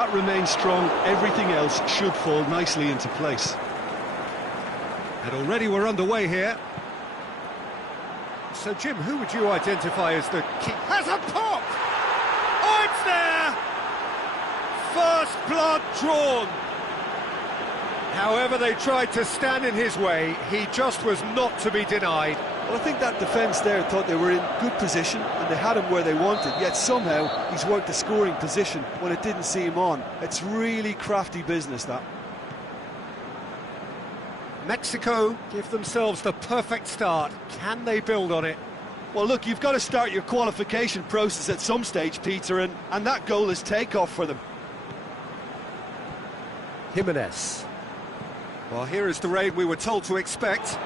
That remains strong, everything else should fall nicely into place. And already we're underway here. So, Jim, who would you identify as the key? Has a pop! Oh, it's there! First blood drawn. However they tried to stand in his way, he just was not to be denied. Well, I think that defence there thought they were in good position and they had him where they wanted, yet somehow he's worked the scoring position when it didn't see him on. It's really crafty business, that. Mexico give themselves the perfect start. Can they build on it? Well, look, you've got to start your qualification process at some stage, Peter, and that goal is takeoff for them. Jimenez. Well, here is the raid we were told to expect.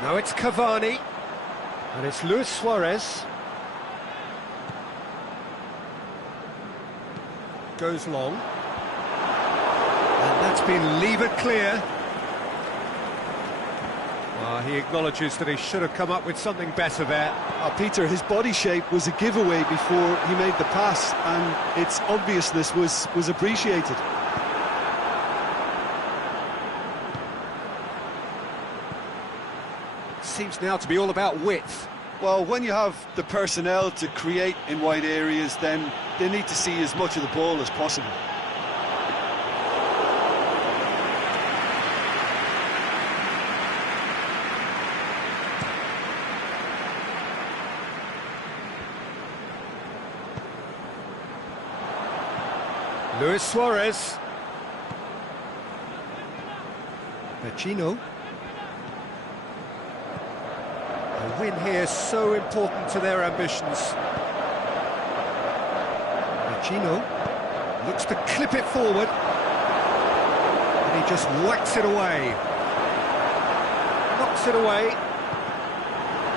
Now it's Cavani, and it's Luis Suarez. Goes long. And that's been levered clear. He acknowledges that he should have come up with something better there. Peter, his body shape was a giveaway before he made the pass, and its obviousness was appreciated. Seems now to be all about width. Well, when you have the personnel to create in wide areas, then they need to see as much of the ball as possible. Luis Suarez. Vecino. A win here so important to their ambitions. Vecino looks to clip it forward, and he just whacks it away. Knocks it away.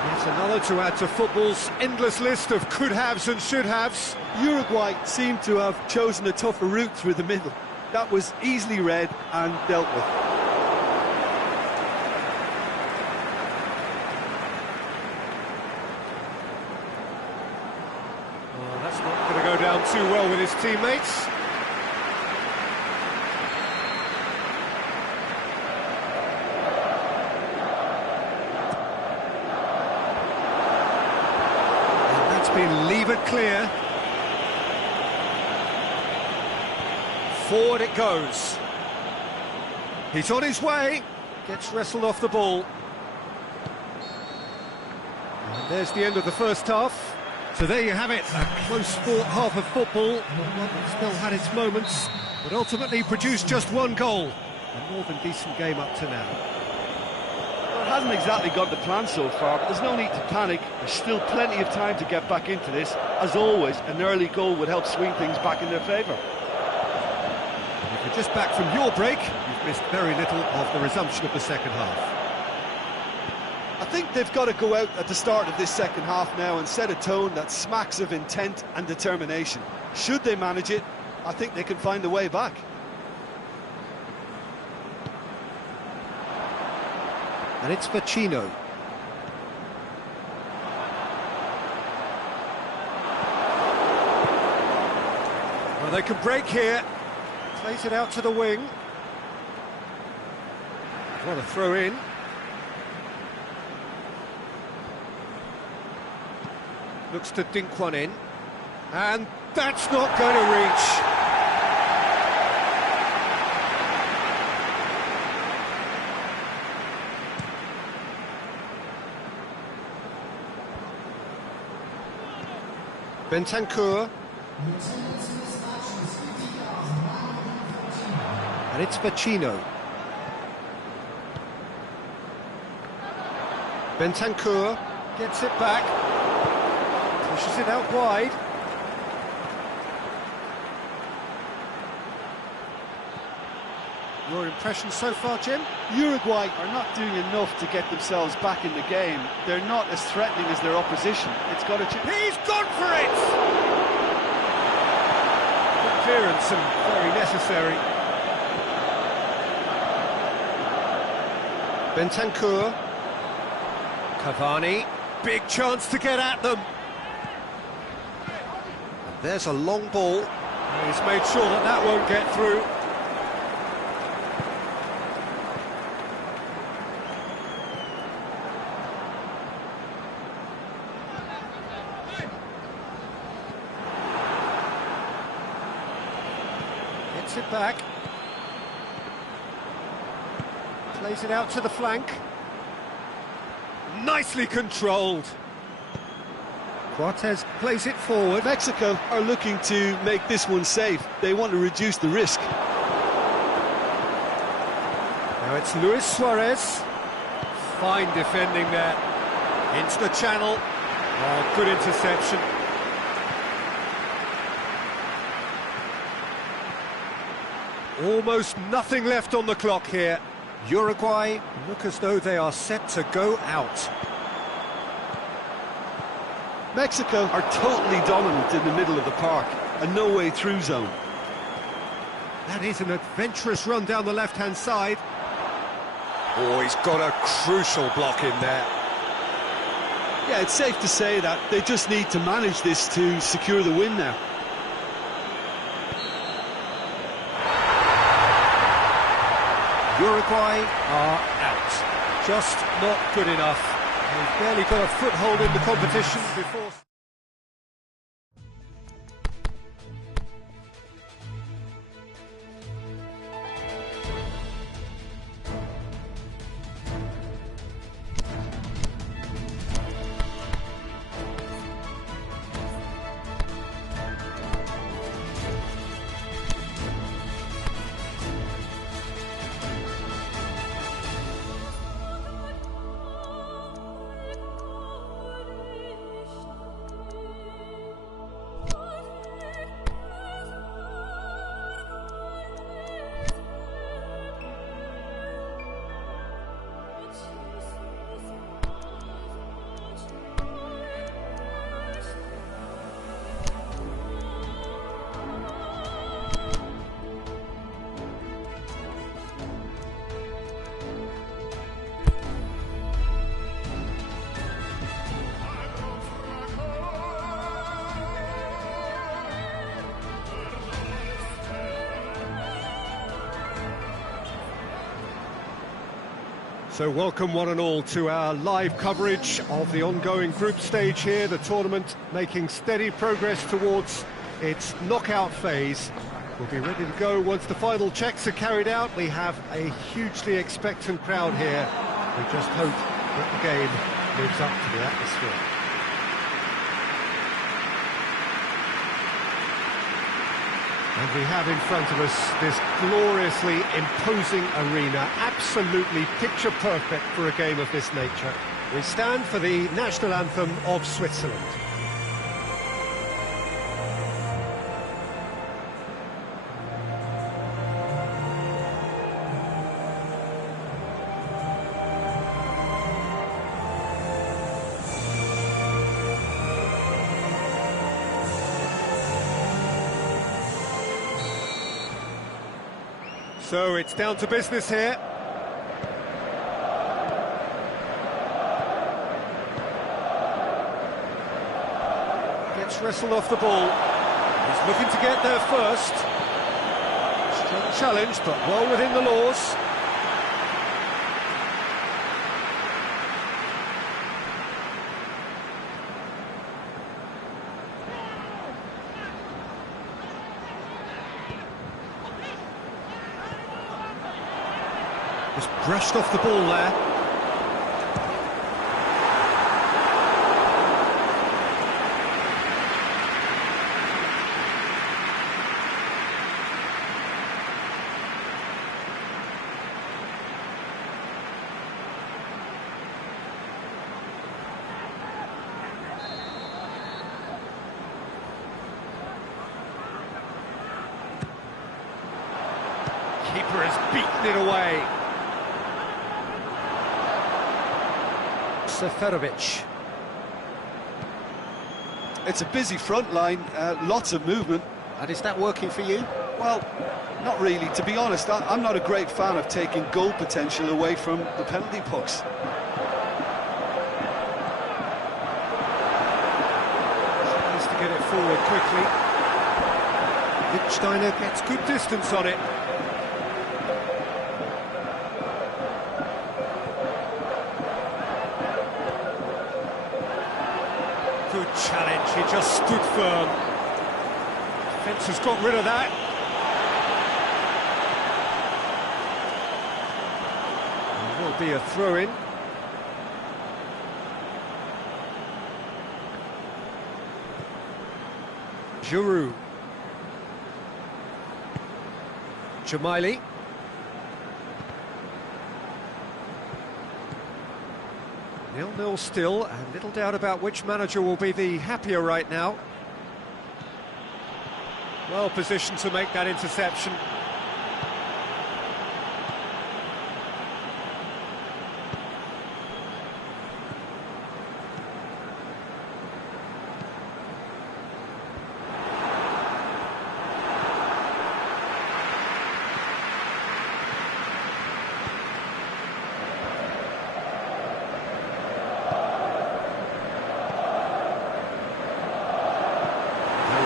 Yet another to add to football's endless list of could-haves and should-haves. Uruguay seemed to have chosen a tougher route through the middle. That was easily read and dealt with. Oh, that's not going to go down too well with his teammates. And that's been levered clear. Forward it goes. He's on his way. Gets wrestled off the ball. And there's the end of the first half. So there you have it, a close-fought half of football. One that still had its moments, but ultimately produced just one goal. A more than decent game up to now. Well, it hasn't exactly got the plan so far, but there's no need to panic. There's still plenty of time to get back into this. As always, an early goal would help swing things back in their favour. If you're just back from your break, you've missed very little of the resumption of the second half. I think they've got to go out at the start of this second half now and set a tone that smacks of intent and determination. Should they manage it, I think they can find a way back. And it's Vecino. Well, they can break here. Plays it out to the wing. What a throw in. Looks to dink one in. And that's not going to reach. Bentancur. And it's Vecino. Bentancur gets it back. Pushes it out wide. Your impression so far, Jim? Uruguay are not doing enough to get themselves back in the game. They're not as threatening as their opposition. It's got to... He's gone for it! Good clearance and very necessary. Bentancur. Cavani. Big chance to get at them. And there's a long ball. He's made sure that that won't get through. Gets it back. Plays it out to the flank. Nicely controlled. Cortez plays it forward. Mexico are looking to make this one safe. They want to reduce the risk. Now it's Luis Suarez. Fine defending there. Into the channel. Oh, good interception. Almost nothing left on the clock here. Uruguay look as though they are set to go out. Mexico are totally dominant in the middle of the park, a no-way-through zone. That is an adventurous run down the left-hand side. Oh, he's got a crucial block in there. Yeah, it's safe to say that they just need to manage this to secure the win now. Uruguay are out. Just not good enough. They've barely got a foothold in the competition before... So welcome one and all to our live coverage of the ongoing group stage here, the tournament making steady progress towards its knockout phase. We'll be ready to go once the final checks are carried out. We have a hugely expectant crowd here. We just hope that the game lives up to the atmosphere. And we have in front of us this gloriously imposing arena, absolutely picture perfect for a game of this nature. We stand for the national anthem of Switzerland. So it's down to business here. Gets wrestled off the ball. He's looking to get there first. Strong challenge, but well within the laws. Just brushed off the ball there. Keeper has beaten it away. Seferovic. It's a busy front line, lots of movement. And is that working for you? Well, not really. To be honest, I'm not a great fan of taking goal potential away from the penalty box. Needs to get it forward quickly. Lichtsteiner gets good distance on it. Good challenge, he just stood firm. Defence has got rid of that. There will be a throw-in. Giroud. Jamaili. Nil-nil still, and little doubt about which manager will be the happier right now. Well positioned to make that interception.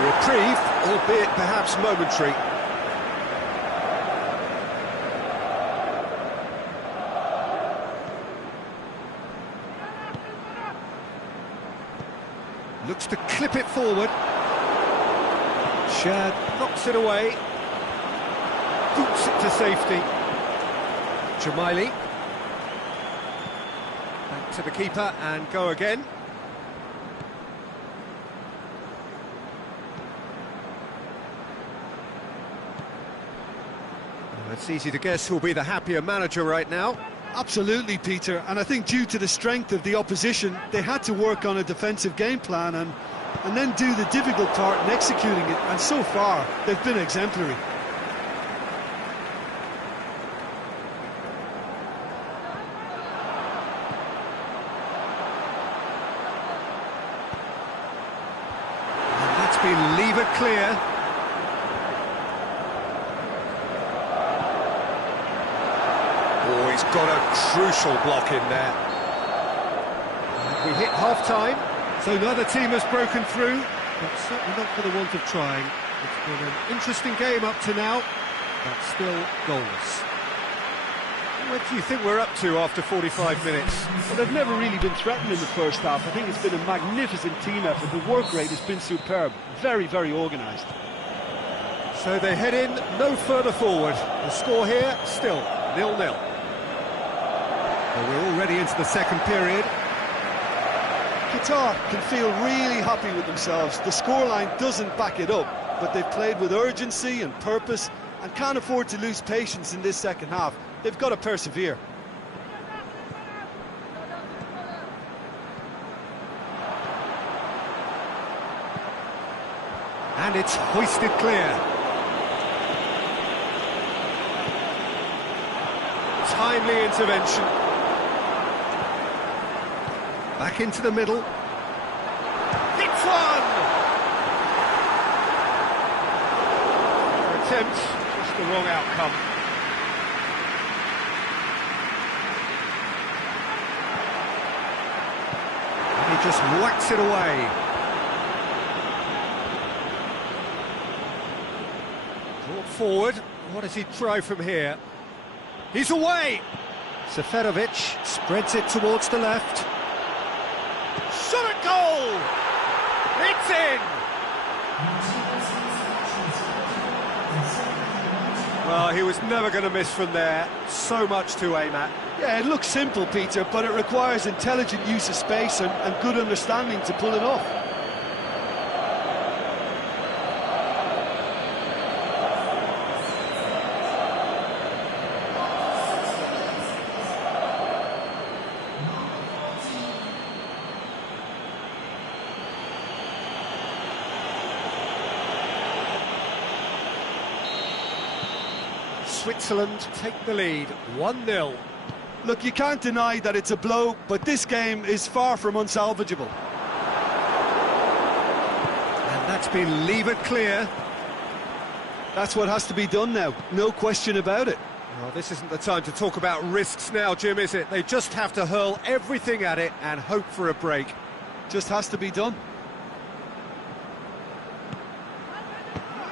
Reprieve, albeit perhaps momentary. Looks to clip it forward. Shad knocks it away. Boots it to safety. Jamaili. Back to the keeper and go again. It's easy to guess who'll be the happier manager right now. Absolutely, Peter, and I think due to the strength of the opposition, they had to work on a defensive game plan and then do the difficult part in executing it, and so far, they've been exemplary. And that's been levered clear. Oh, he's got a crucial block in there. And we hit half-time, so neither team has broken through, but certainly not for the want of trying. It's been an interesting game up to now, but still goalless. What do you think we're up to after 45 minutes? Well, they've never really been threatened in the first half. I think it's been a magnificent team effort. The work rate has been superb. Very, very organised. So they head in no further forward. The score here, still 0-0. Well, we're already into the second period. Qatar can feel really happy with themselves. The scoreline doesn't back it up, but they've played with urgency and purpose and can't afford to lose patience in this second half. They've got to persevere. And it's hoisted clear. Timely intervention. Back into the middle. Hits one! Attempt, just the wrong outcome. And he just whacks it away. Brought forward. What does he try from here? He's away! Seferovic spreads it towards the left. Shot at goal! It's in! Well, he was never going to miss from there. So much to aim at. Yeah, it looks simple, Peter, but it requires intelligent use of space and good understanding to pull it off. Switzerland take the lead, 1-0. Look, you can't deny that it's a blow, but this game is far from unsalvageable. And that's been levered clear. That's what has to be done now, no question about it. Well, this isn't the time to talk about risks now, Jim, is it? They just have to hurl everything at it and hope for a break. Just has to be done.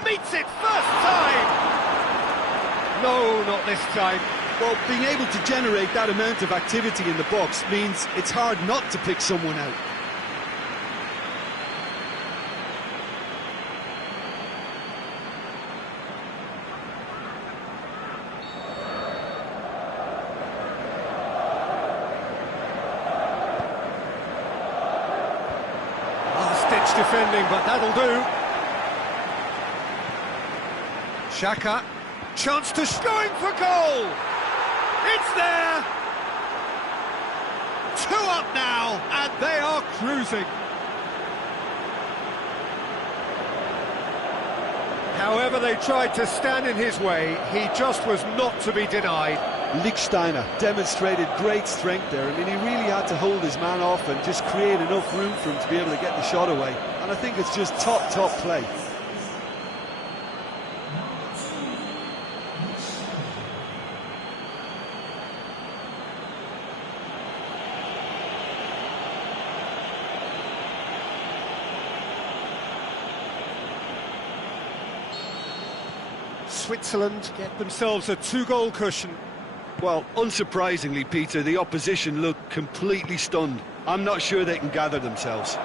Meets it first! No, not this time. Well, being able to generate that amount of activity in the box means it's hard not to pick someone out. Last-ditch defending, but that'll do. Xhaka, chance to going for goal! It's there! 2 up now, and they are cruising. However they tried to stand in his way, he just was not to be denied. Lichtsteiner demonstrated great strength there. I mean, he really had to hold his man off and just create enough room for him to be able to get the shot away. And I think it's just top play. Switzerland get themselves a 2-goal cushion. Well, unsurprisingly, Peter, the opposition look completely stunned. I'm not sure they can gather themselves.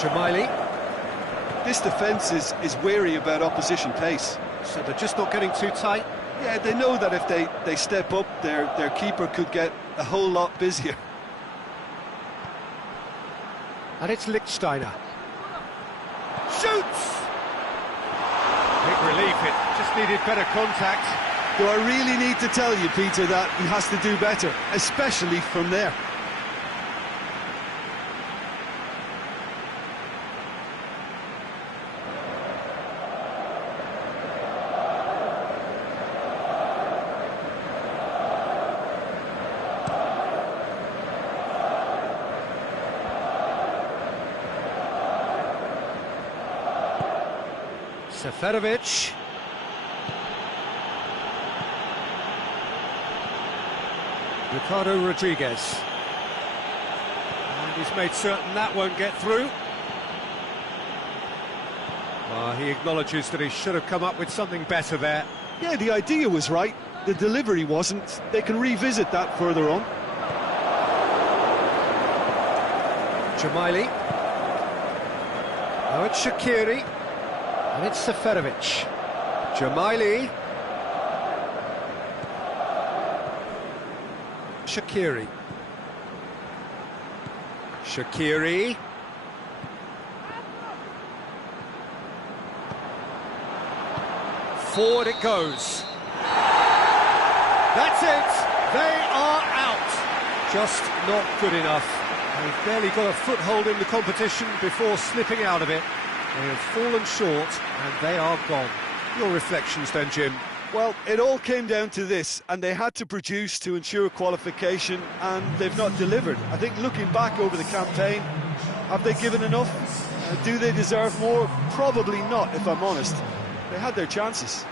Jamaili. This defence is wary about opposition pace. So they're just not getting too tight. Yeah, they know that if they step up, their keeper could get a whole lot busier. And it's Lichtsteiner. Shoots! Big relief, it just needed better contact. Do I really need to tell you, Peter, that he has to do better, especially from there? Seferovic. Ricardo Rodriguez. And he's made certain that won't get through. Well, he acknowledges that he should have come up with something better there. Yeah, the idea was right. The delivery wasn't. They can revisit that further on. Jamaili. Now it's Shaqiri. And it's Seferovic. Jamaili. Shaqiri. Shaqiri. Forward it goes. That's it. They are out. Just not good enough. They've barely got a foothold in the competition before slipping out of it. They have fallen short, and they are gone. Your reflections then, Jim? Well, it all came down to this, and they had to produce to ensure qualification, and they've not delivered. I think looking back over the campaign, have they given enough? Do they deserve more? Probably not, if I'm honest. They had their chances.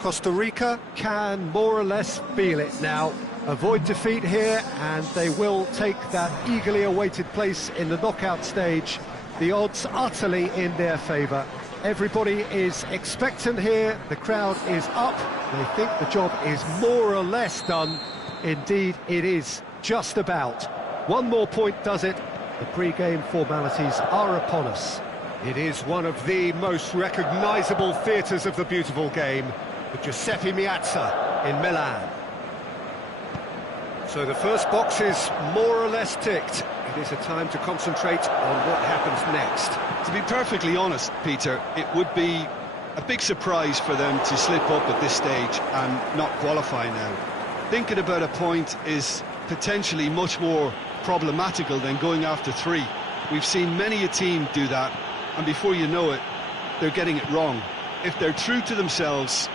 Costa Rica can more or less feel it now. Avoid defeat here, and they will take that eagerly awaited place in the knockout stage. The odds utterly in their favour. Everybody is expectant here, the crowd is up, they think the job is more or less done. Indeed, it is, just about. One more point does it, the pre-game formalities are upon us. It is one of the most recognisable theatres of the beautiful game, the Giuseppe Meazza in Milan. So the first box is more or less ticked. It is a time to concentrate on what happens next. To be perfectly honest, Peter, it would be a big surprise for them to slip up at this stage and not qualify now. Thinking about a point is potentially much more problematical than going after 3. We've seen many a team do that, and before you know it, they're getting it wrong. If they're true to themselves,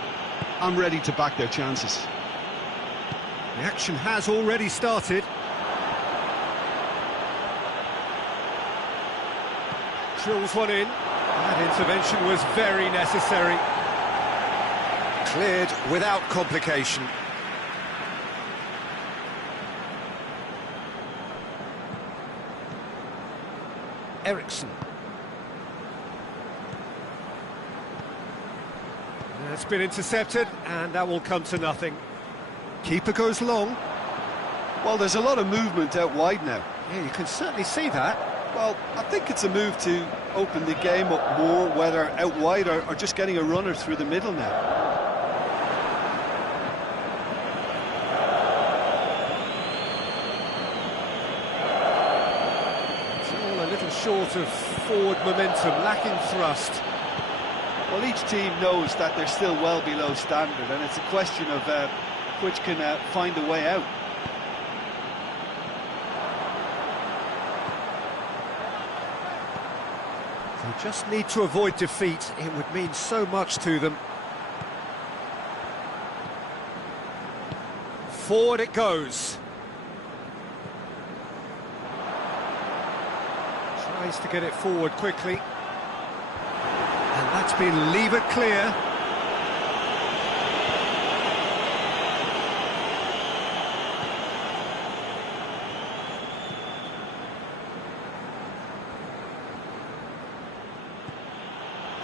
I'm ready to back their chances. The action has already started. Drills one in. That intervention was very necessary. Cleared without complication. Eriksson. That's been intercepted, and that will come to nothing. Keeper goes long. Well, there's a lot of movement out wide now. Yeah, you can certainly see that. Well, I think it's a move to open the game up more, whether out wide or just getting a runner through the middle now. It's all a little short of forward momentum, lacking thrust. Well, each team knows that they're still well below standard, and it's a question of which can find a way out. They just need to avoid defeat. It would mean so much to them. Forward it goes. Tries to get it forward quickly. And that's been levered clear.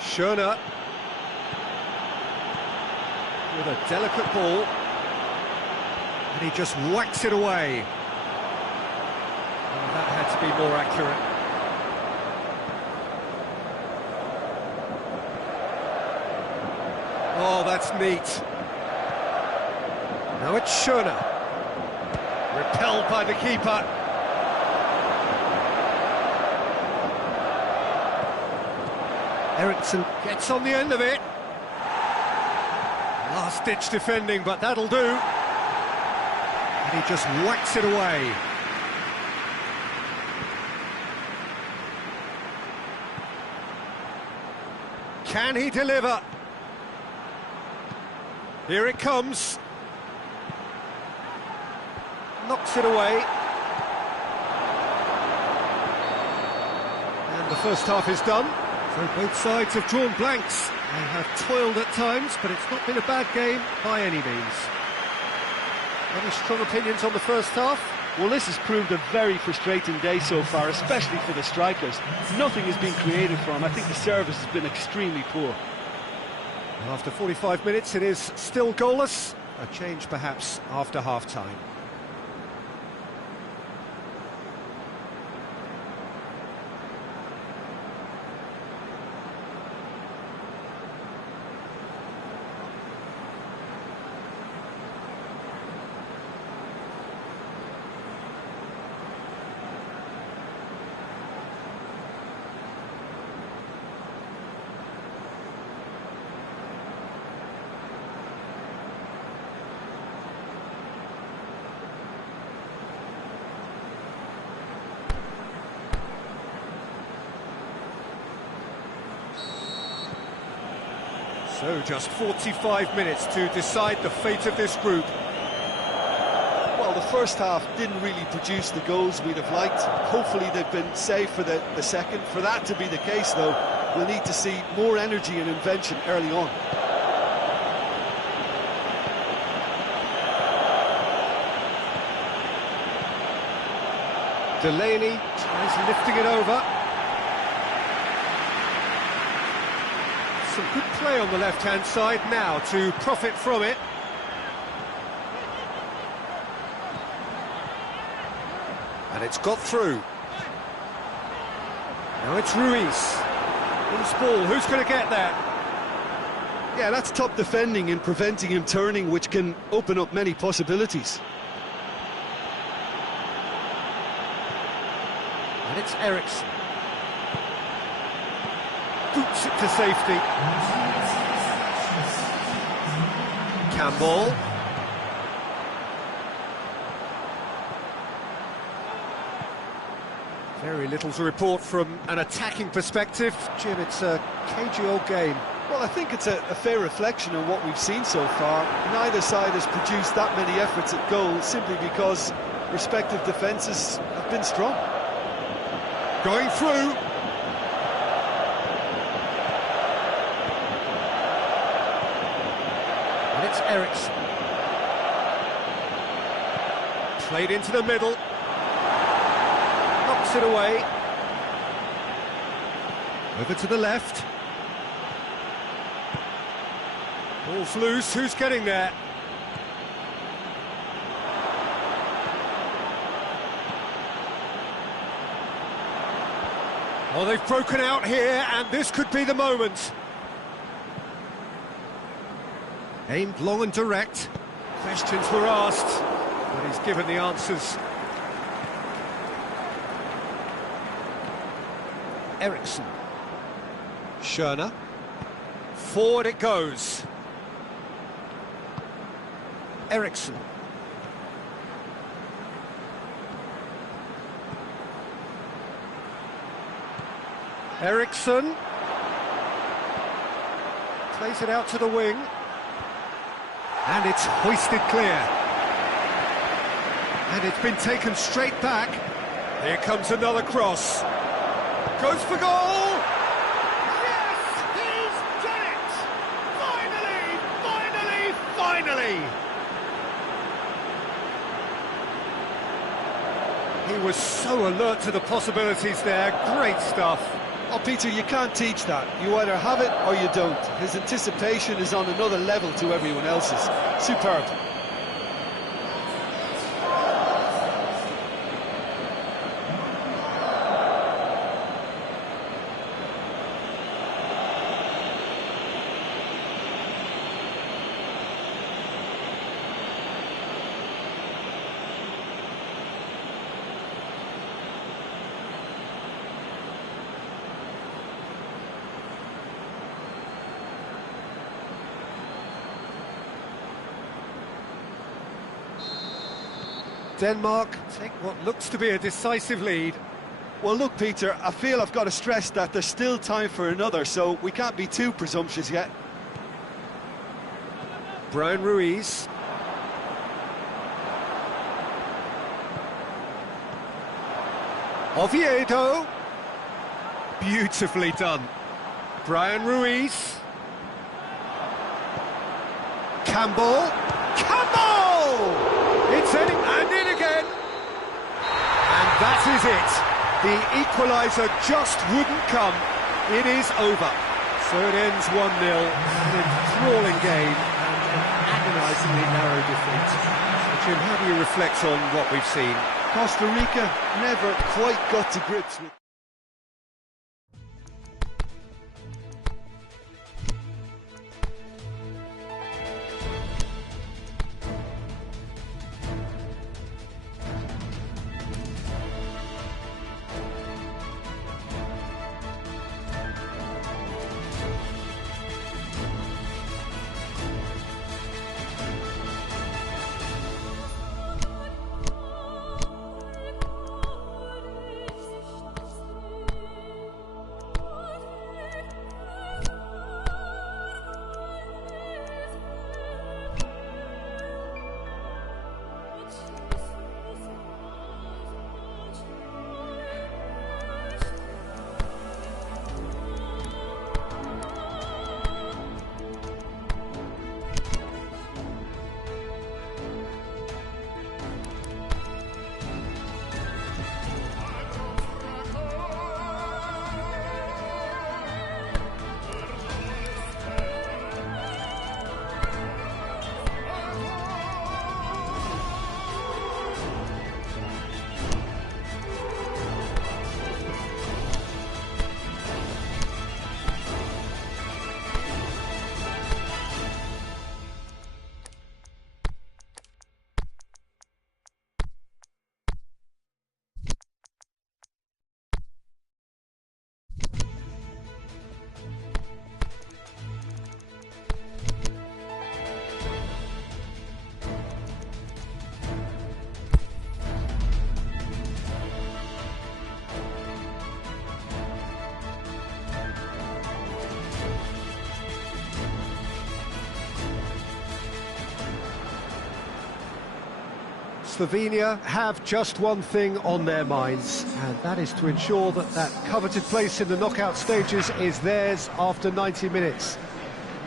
Schöner with a delicate ball, and he just whacks it away. Oh, that had to be more accurate. Oh, that's neat. Now it's Schöner, repelled by the keeper. Eriksson gets on the end of it. Last-ditch defending, but that'll do. And he just whacks it away. Can he deliver? Here it comes. Knocks it away. And the first half is done. So both sides have drawn blanks. They have toiled at times, but it's not been a bad game by any means. Any strong opinions on the first half? Well, this has proved a very frustrating day so far, especially for the strikers. Nothing has been created for them. I think the service has been extremely poor. After 45 minutes, it is still goalless. A change perhaps after half-time. So just 45 minutes to decide the fate of this group. Well, the first half didn't really produce the goals we'd have liked. Hopefully they've been saved for the second. For that to be the case, though, we'll need to see more energy and invention early on. Delaney tries lifting it over. Some good play on the left-hand side now to profit from it. And it's got through. Now it's Ruiz. Loose ball, who's going to get there? Yeah, that's top defending and preventing him turning, which can open up many possibilities. And it's Eriksen. Boots it to safety. Campbell. Very little to report from an attacking perspective. Jim, it's a cagey old game. Well, I think it's a fair reflection on what we've seen so far. Neither side has produced that many efforts at goal simply because respective defences have been strong. Going through. And it's Eriksen. Played into the middle. Knocks it away. Over to the left. Ball's loose, who's getting there? Oh, they've broken out here, and this could be the moment. Aimed long and direct. Questions were asked, but he's given the answers. Eriksen. Schöne. Forward it goes. Eriksen. Eriksen. Plays it out to the wing. And it's hoisted clear. And it's been taken straight back. Here comes another cross. Goes for goal! Yes! He's done it! Finally! He was so alert to the possibilities there. Great stuff. Oh, Peter, you can't teach that. You either have it or you don't. His anticipation is on another level to everyone else's. Superb. Denmark take what looks to be a decisive lead. Well, look, Peter, I feel I've got to stress that there's still time for another, so we can't be too presumptuous yet. Brian Ruiz. Oviedo. Beautifully done. Brian Ruiz. Campbell. Campbell! It's in and in again. And that is it. The equaliser just wouldn't come. It is over. So it ends 1-0. An enthralling game and an agonisingly narrow defeat. So Jim, how do you reflect on what we've seen? Costa Rica never quite got to grips with Slovenia have just one thing on their minds, and that is to ensure that that coveted place in the knockout stages is theirs after 90 minutes.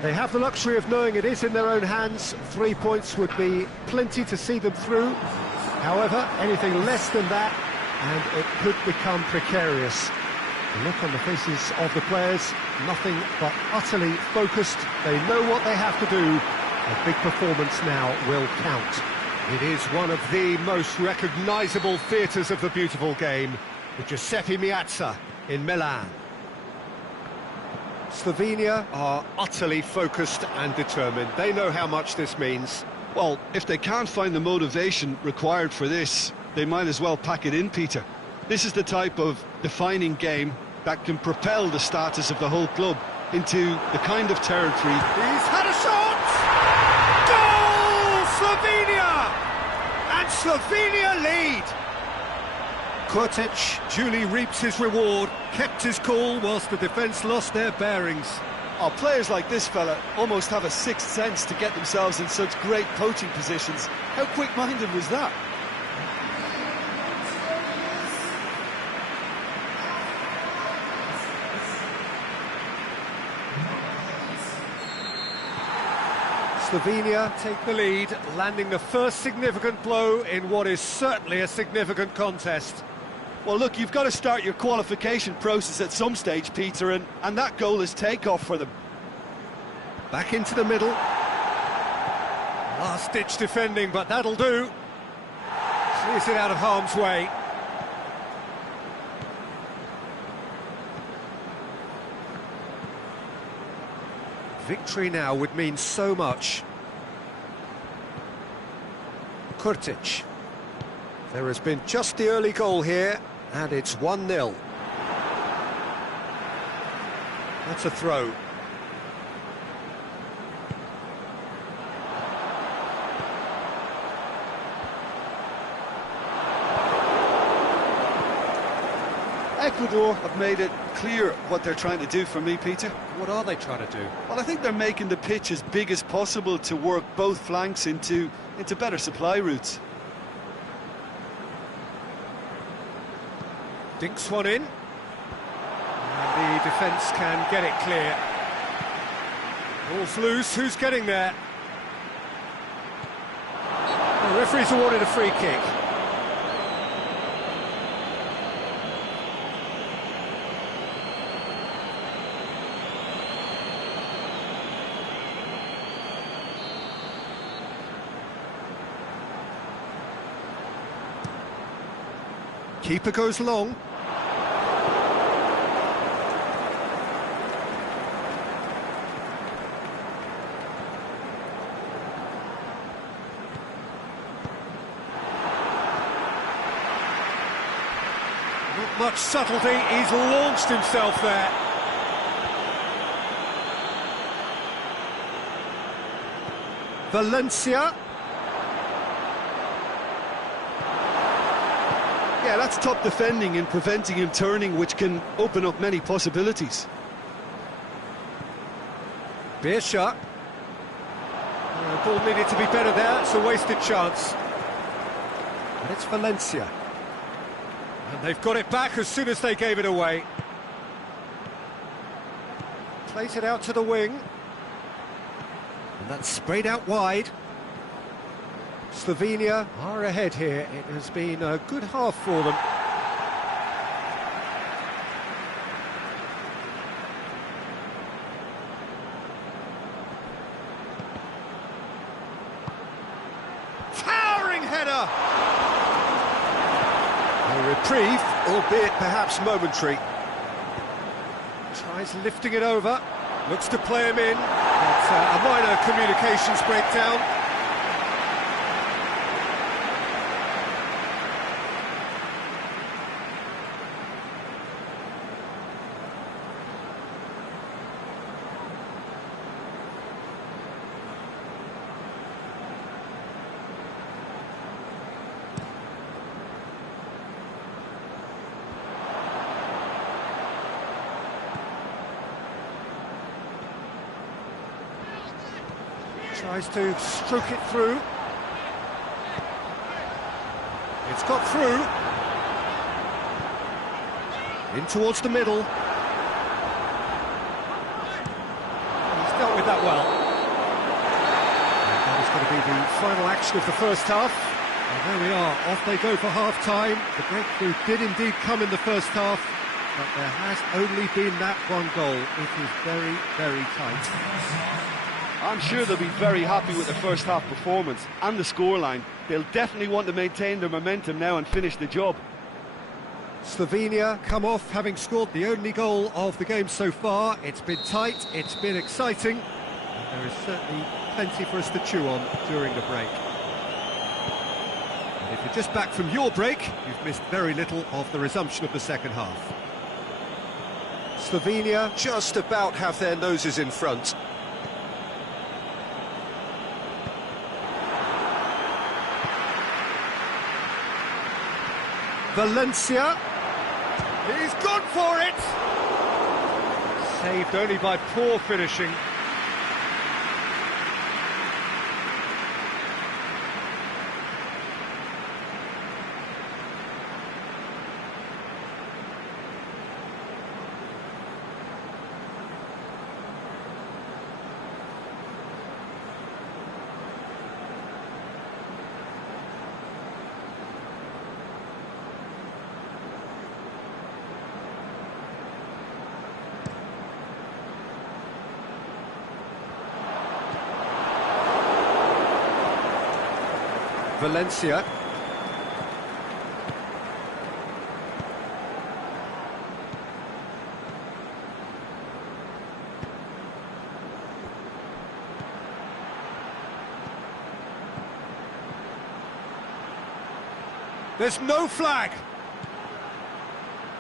They have the luxury of knowing it is in their own hands. 3 points would be plenty to see them through. However, anything less than that, and it could become precarious. The look on the faces of the players, nothing but utterly focused. They know what they have to do. A big performance now will count. It is one of the most recognisable theatres of the beautiful game, the Giuseppe Meazza in Milan. Slovenia are utterly focused and determined. They know how much this means. Well, if they can't find the motivation required for this, they might as well pack it in, Peter. This is the type of defining game that can propel the status of the whole club into the kind of territory. He's had a shot! Goal! Slovenia! And Slovenia lead! Kurtic duly reaps his reward, kept his cool whilst the defence lost their bearings. Oh, players like this fella almost have a sixth sense to get themselves in such great coaching positions. How quick-minded was that? Slovenia take the lead, landing the first significant blow in what is certainly a significant contest. Well, look, you've got to start your qualification process at some stage, Peter, and that goal is takeoff for them. Back into the middle. Last-ditch defending, but that'll do. Clears it out of harm's way. Victory now would mean so much. Kurtic. There has been just the early goal here, and it's 1-0. That's a throw. Ecuador have made it clear what they're trying to do for me, Peter. What are they trying to do? Well, I think they're making the pitch as big as possible to work both flanks into better supply routes. Dinks one in. And the defence can get it clear. Ball's loose, who's getting there? The referee's awarded a free kick. Keeper goes long. Not much subtlety, he's launched himself there. Valencia. Yeah, that's top defending and preventing him turning, which can open up many possibilities. Beershot. The ball needed to be better there, it's a wasted chance. And it's Valencia. And they've got it back as soon as they gave it away. Plays it out to the wing. And that's sprayed out wide. Slovenia are ahead here. It has been a good half for them. Towering header! A reprieve, albeit perhaps momentary. Tries lifting it over. Looks to play him in. But a minor communications breakdown. Tries to stroke it through. It's got through. In towards the middle. He's dealt with that well. And that is going to be the final action of the first half. And there we are, off they go for half-time. The breakthrough did indeed come in the first half, but there has only been that one goal. It is very, very tight. I'm sure they'll be very happy with their first half performance and the scoreline. They'll definitely want to maintain their momentum now and finish the job. Slovenia come off having scored the only goal of the game so far. It's been tight, it's been exciting, and there is certainly plenty for us to chew on during the break. And if you're just back from your break, you've missed very little of the resumption of the second half. Slovenia just about have their noses in front. Valencia. He's gone for it! Saved only by poor finishing. Valencia. There's no flag.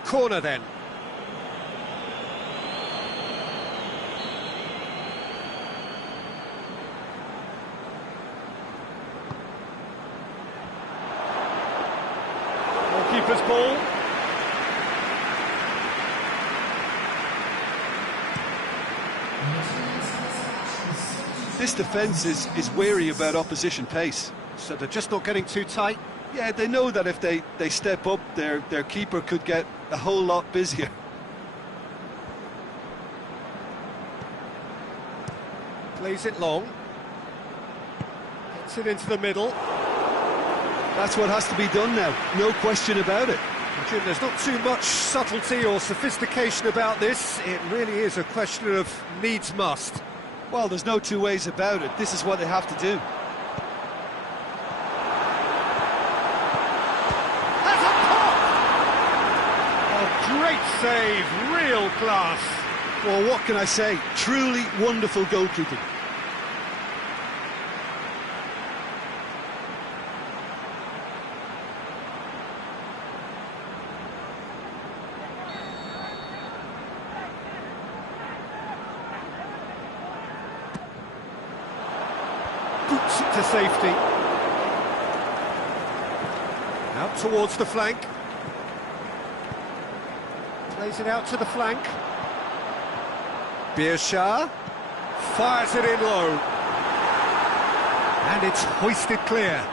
Corner then. Keeper's ball. This defence is wary about opposition pace. So they're just not getting too tight. Yeah, they know that if they step up, their keeper could get a whole lot busier. Plays it long. Gets it into the middle. That's what has to be done now, no question about it. Jim, there's not too much subtlety or sophistication about this. It really is a question of needs must. Well, there's no two ways about it. This is what they have to do. That's a pop! A great save, real class. Well, what can I say? Truly wonderful goalkeeping. Boots it to safety. Out towards the flank. Plays it out to the flank. Birsha fires it in low. And it's hoisted clear.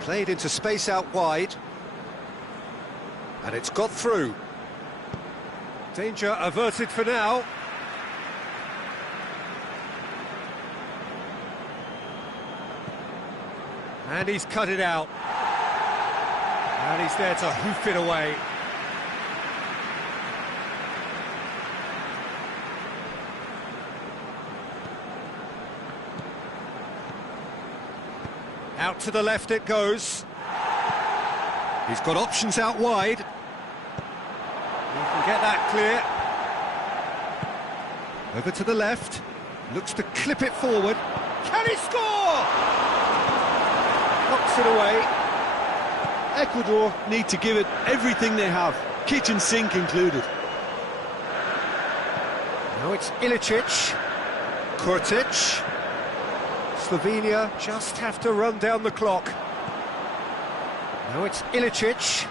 Played into space out wide. And it's got through. Danger averted for now. And he's cut it out. And he's there to hoof it away. Out to the left it goes. He's got options out wide. He can get that clear. Over to the left. Looks to clip it forward. Can he score? Knocks it away. Ecuador need to give it everything they have, kitchen sink included. Now it's Ilicic. Kurtic. Slovenia just have to run down the clock. Now it's Ilicic.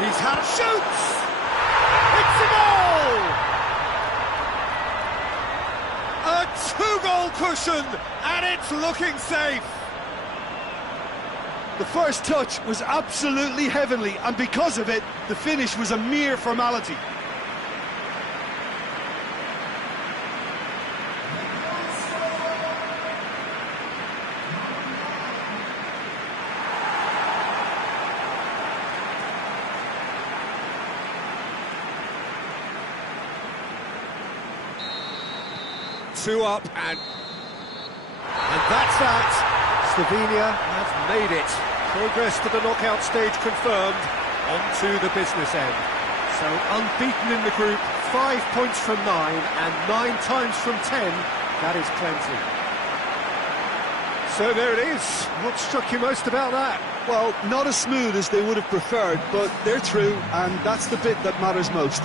He's had shoots! Invincible! A two-goal cushion, and it's looking safe. The first touch was absolutely heavenly, and because of it, the finish was a mere formality. Two up, and that's that. Slovenia has made it. Progress to the knockout stage confirmed. On to the business end. So unbeaten in the group, 5 points from 9, and 9 times from 10. That is plenty. So there it is. What struck you most about that? Well, not as smooth as they would have preferred, but they're through, and that's the bit that matters most.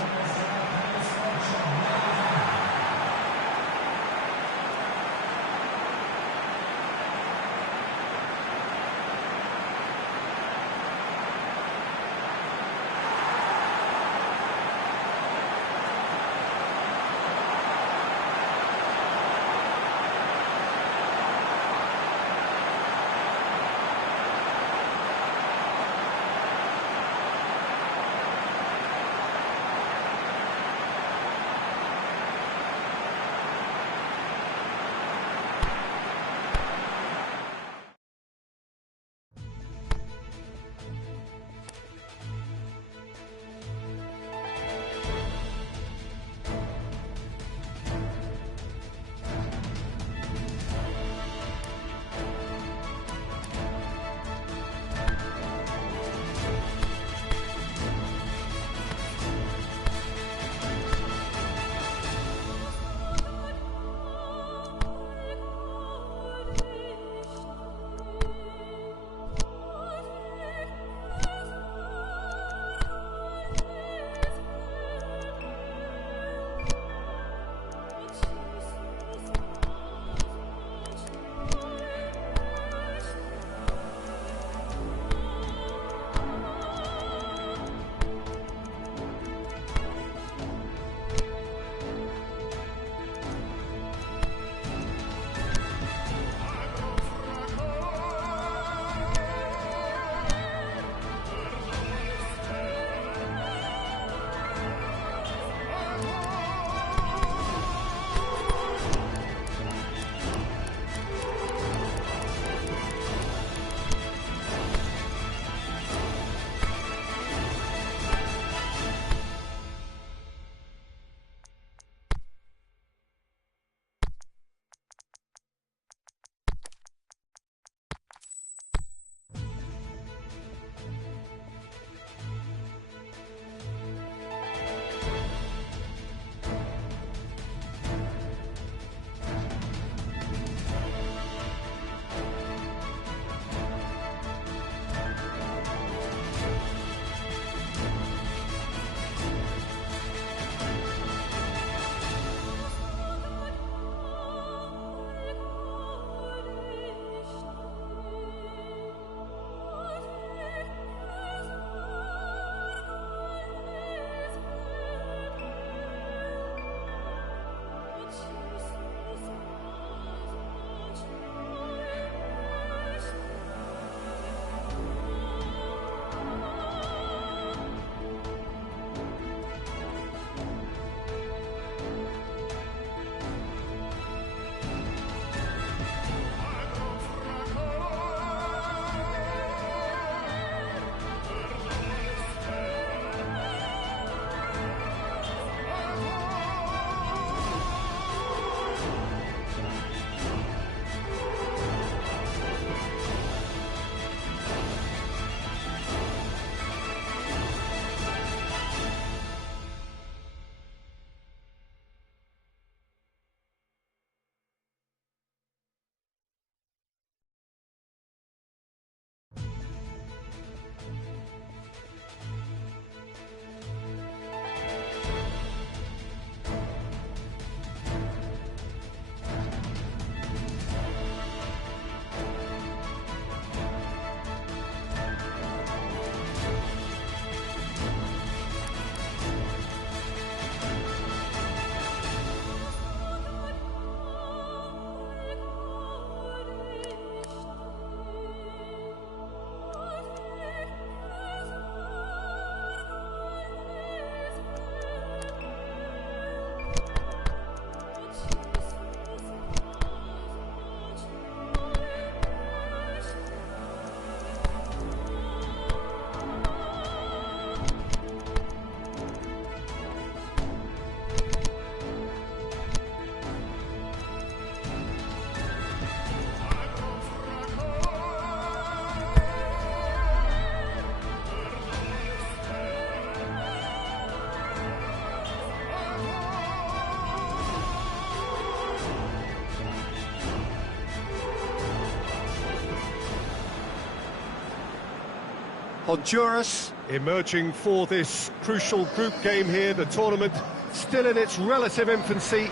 Honduras emerging for this crucial group game here. The tournament still in its relative infancy,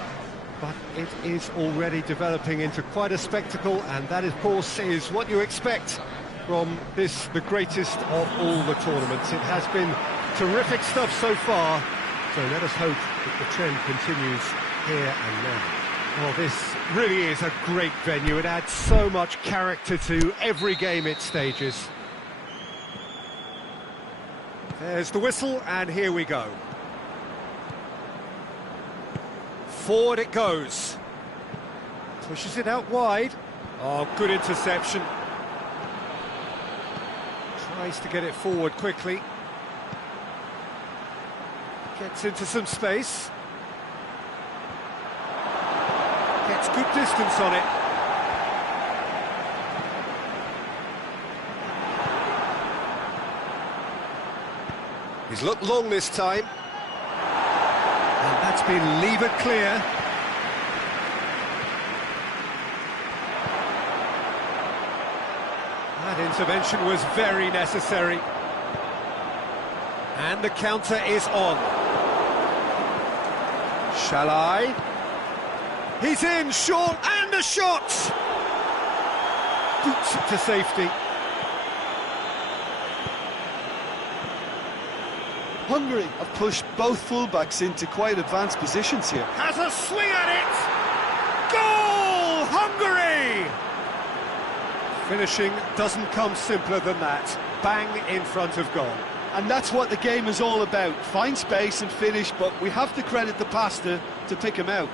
but it is already developing into quite a spectacle, and that, of course, is what you expect from this, the greatest of all the tournaments. It has been terrific stuff so far, so let us hope that the trend continues here and now. Well, this really is a great venue. It adds so much character to every game it stages. There's the whistle, and here we go. Forward it goes. Pushes it out wide. Oh, good interception. Tries to get it forward quickly. Gets into some space. Gets good distance on it. He's looked long this time. And that's been levered clear. That intervention was very necessary. And the counter is on. Shall I? He's in, short, and a shot! Boots it to safety. Hungary have pushed both fullbacks into quite advanced positions here. Has a swing at it! Goal! Hungary! Finishing doesn't come simpler than that. Bang in front of goal. And that's what the game is all about. Find space and finish, but we have to credit the pasta to pick him out.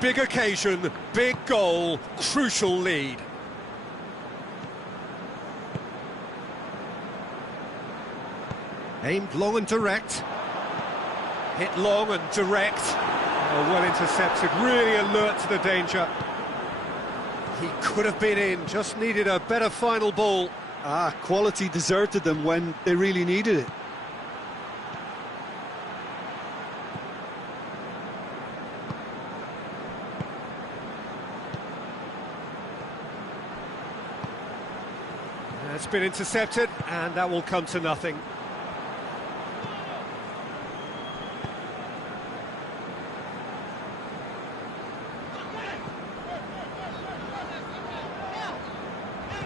Big occasion, big goal, crucial lead. Aimed long and direct. Hit long and direct. Oh, well intercepted, really alert to the danger. He could have been in, just needed a better final ball. Quality deserted them when they really needed it. It's been intercepted, and that will come to nothing.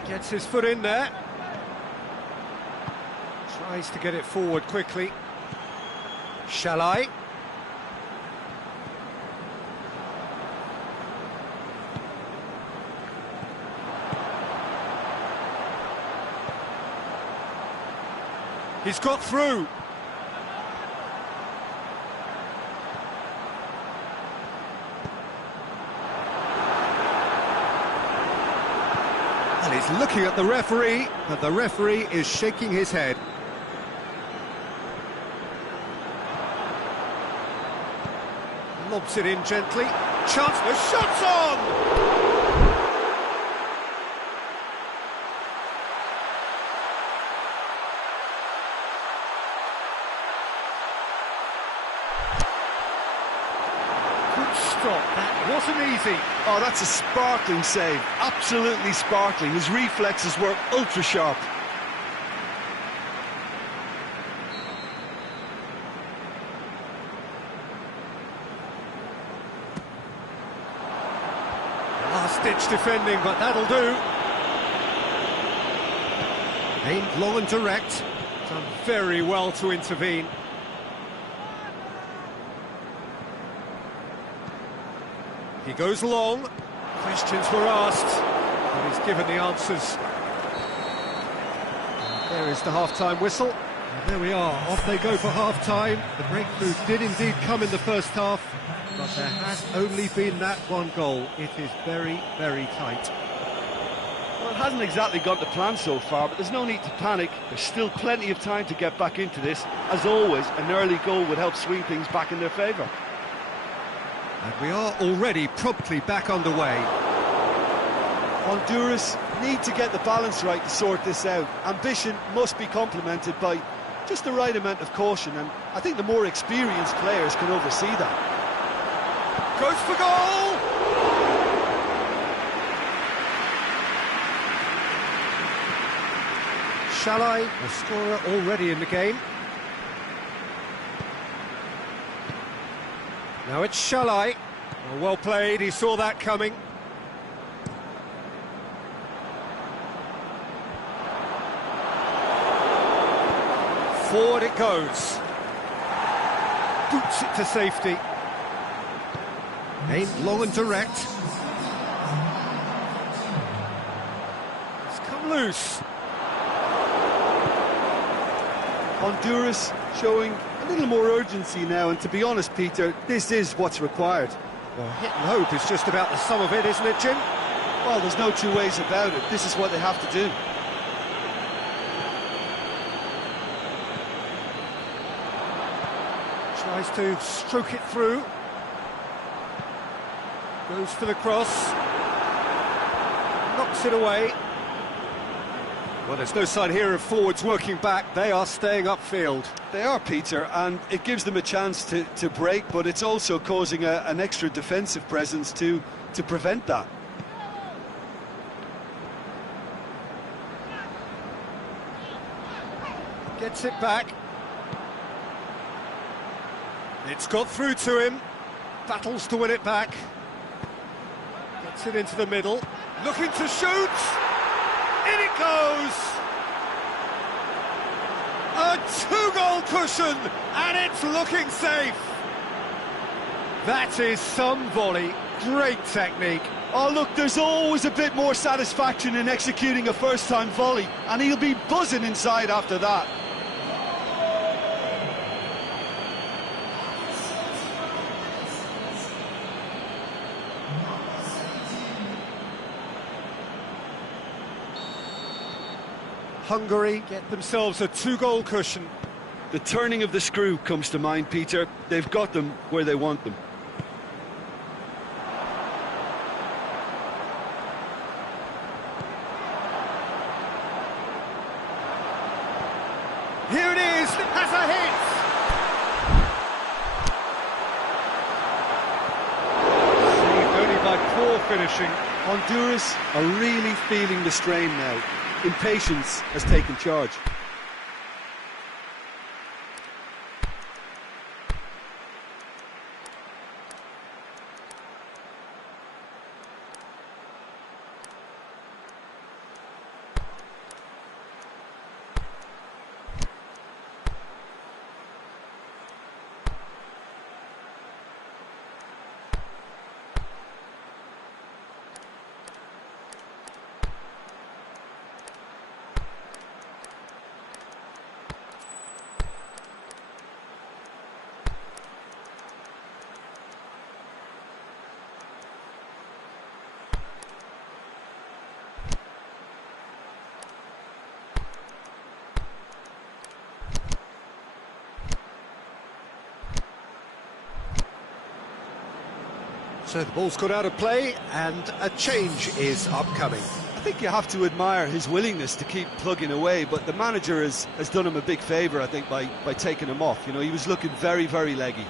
Gets his foot in there. Tries to get it forward quickly. Shall I? He's got through. And he's looking at the referee, but the referee is shaking his head. Lobs it in gently. Chance, the shot's on! Stop. That wasn't easy. Oh, that's a sparkling save. Absolutely sparkling. His reflexes were ultra sharp. Last-ditch defending, but that'll do. Aimed long and direct. Done very well to intervene. He goes long. Questions were asked, but he's given the answers. And there is the half-time whistle. And there we are, off they go for half-time. The breakthrough did indeed come in the first half, but there has only been that one goal. It is very, very tight. Well, it hasn't exactly gone to plan so far, but there's no need to panic. There's still plenty of time to get back into this. As always, an early goal would help swing things back in their favour. And we are already promptly back underway. Honduras need to get the balance right to sort this out. Ambition must be complemented by just the right amount of caution, and I think the more experienced players can oversee that. Goes for goal! Shalai, the scorer already in the game. Now it's Shalai. Oh, well played, he saw that coming. Forward it goes. Boots it to safety. Aimed long and direct. It's come loose. Honduras showing a little more urgency now, and to be honest, Peter, this is what's required. Well, hit and hope is just about the sum of it, isn't it, Jim? Well, there's no two ways about it. This is what they have to do. Tries to stroke it through. Goes for the cross. Knocks it away. Well, there's no sign here of forwards working back. They are staying upfield. They are, Peter, and it gives them a chance to break, but it's also causing an extra defensive presence to prevent that. Gets it back. It's got through to him. Battles to win it back. Gets it into the middle. Looking to shoot. In it goes. A two-goal cushion, and it's looking safe. That is some volley. Great technique. Oh, look, there's always a bit more satisfaction in executing a first-time volley, and he'll be buzzing inside after that. Hungary get themselves a two-goal cushion. The turning of the screw comes to mind, Peter. They've got them where they want them. Here it is, it has a hit! Saved only by poor finishing. Honduras are really feeling the strain now. Impatience has taken charge. So the ball's got out of play, and a change is upcoming. I think you have to admire his willingness to keep plugging away, but the manager has done him a big favour, I think, by taking him off. You know, he was looking very, very leggy.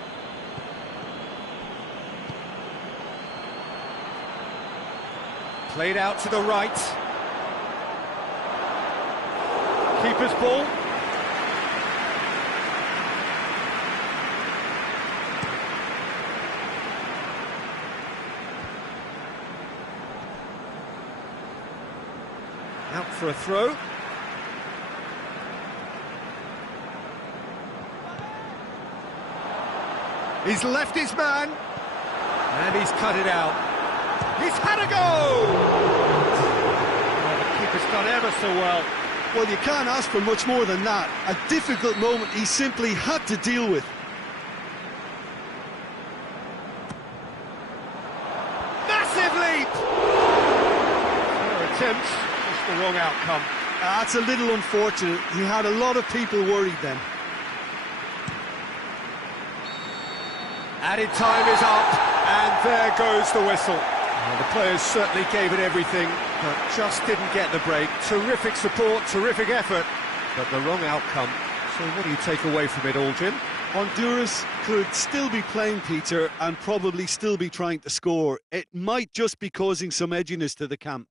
Played out to the right. Keeper's ball. Out for a throw. He's left his man. And he's cut it out. He's had a go! Oh, the keeper's done ever so well. Well, you can't ask for much more than that. A difficult moment he simply had to deal with. Massive leap! Attempts, just the wrong outcome. That's a little unfortunate. He had a lot of people worried then. Added time is up, and there goes the whistle. Well, the players certainly gave it everything, but just didn't get the break. Terrific support, terrific effort, but the wrong outcome. So what do you take away from it all, Jim? Honduras could still be playing, Peter, and probably still be trying to score. It might just be causing some edginess to the camp.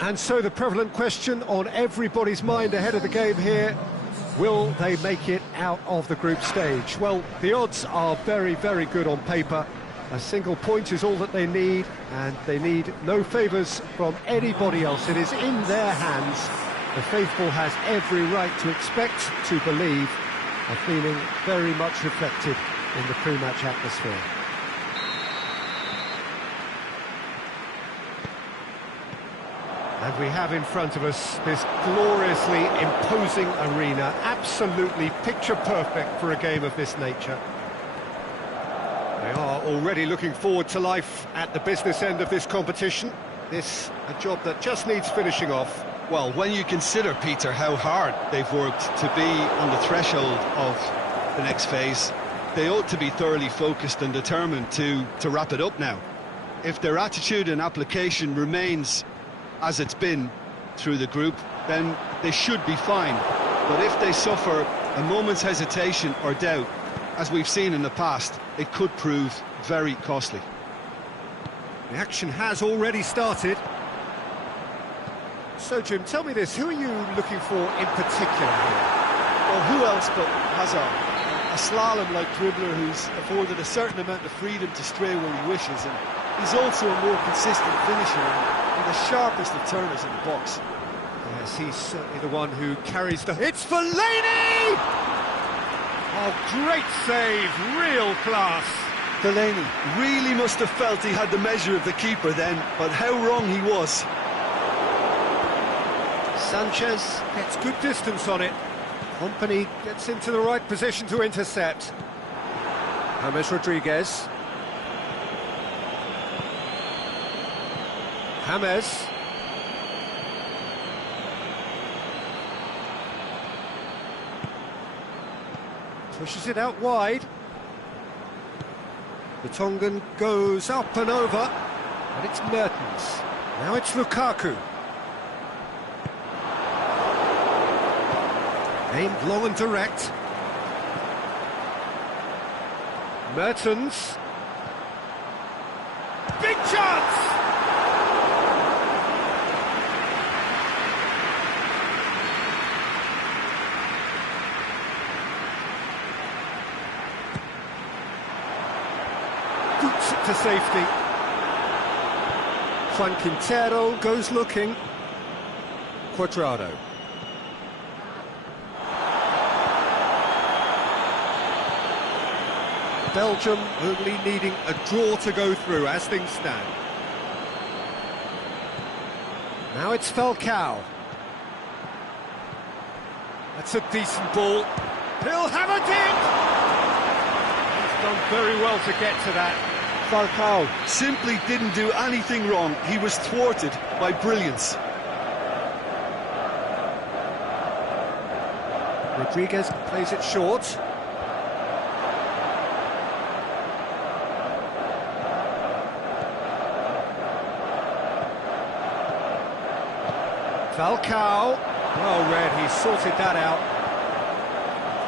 And so the prevalent question on everybody's mind ahead of the game here, will they make it out of the group stage? Well, the odds are very, very good on paper. A single point is all that they need, and they need no favours from anybody else. It is in their hands. The faithful has every right to expect, to believe, a feeling very much reflected in the pre-match atmosphere. And we have in front of us this gloriously imposing arena, absolutely picture perfect for a game of this nature. They are already looking forward to life at the business end of this competition. This a job that just needs finishing off. Well, when you consider, Peter, how hard they've worked to be on the threshold of the next phase, they ought to be thoroughly focused and determined to wrap it up now. If their attitude and application remains as it's been through the group, then they should be fine. But if they suffer a moment's hesitation or doubt, as we've seen in the past, it could prove very costly. The action has already started. So, Jim, tell me this, who are you looking for in particular here? Well, who else but Hazard? A slalom-like dribbler who's afforded a certain amount of freedom to stray where he wishes, and he's also a more consistent finisher and the sharpest of turners in the box. Yes, he's certainly the one who carries the... It's Fellaini! Oh, great save, real class. Fellaini really must have felt he had the measure of the keeper then, but how wrong he was. Sanchez gets good distance on it. Kompany gets into the right position to intercept. James Rodriguez. James. Pushes it out wide. The Tongan goes up and over, and it's Mertens. Now it's Lukaku. Aimed long and direct. Mertens. Big chance! Boots it to safety. Juan Quintero goes looking. Cuadrado. Belgium only needing a draw to go through as things stand. Now it's Falcao. That's a decent ball. He'll have it in! He's done very well to get to that. Falcao simply didn't do anything wrong. He was thwarted by brilliance. Rodriguez plays it short. Falcao, well read, he sorted that out.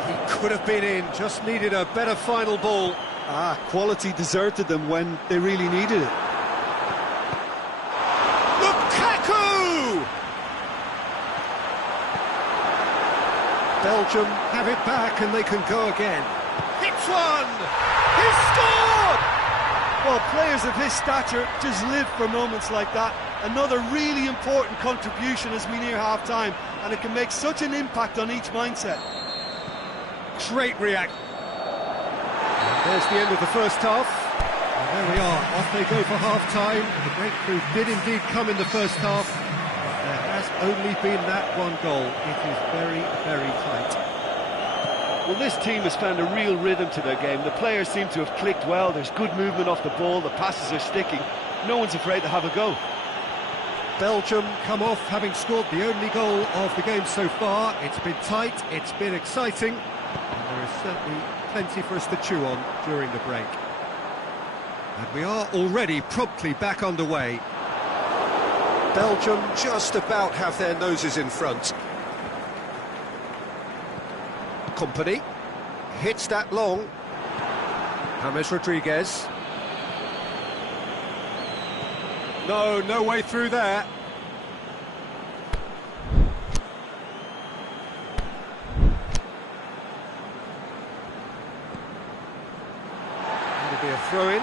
He could have been in, just needed a better final ball. Quality deserted them when they really needed it. Lukaku! Belgium have it back and they can go again. Hits one! He scored! Well, players of his stature just live for moments like that. Another really important contribution as we near half-time, and it can make such an impact on each mindset. Great react. And there's the end of the first half. And there we are, off they go for half-time. The breakthrough did indeed come in the first half, but there has only been that one goal. It is very, very tight. Well, this team has found a real rhythm to their game. The players seem to have clicked well. There's good movement off the ball. The passes are sticking. No one's afraid to have a go. Belgium come off having scored the only goal of the game so far. It's been tight, it's been exciting, and there is certainly plenty for us to chew on during the break. And we are already promptly back underway. Belgium just about have their noses in front. Kompany hits that long. James Rodriguez. No way through there. be a throw-in.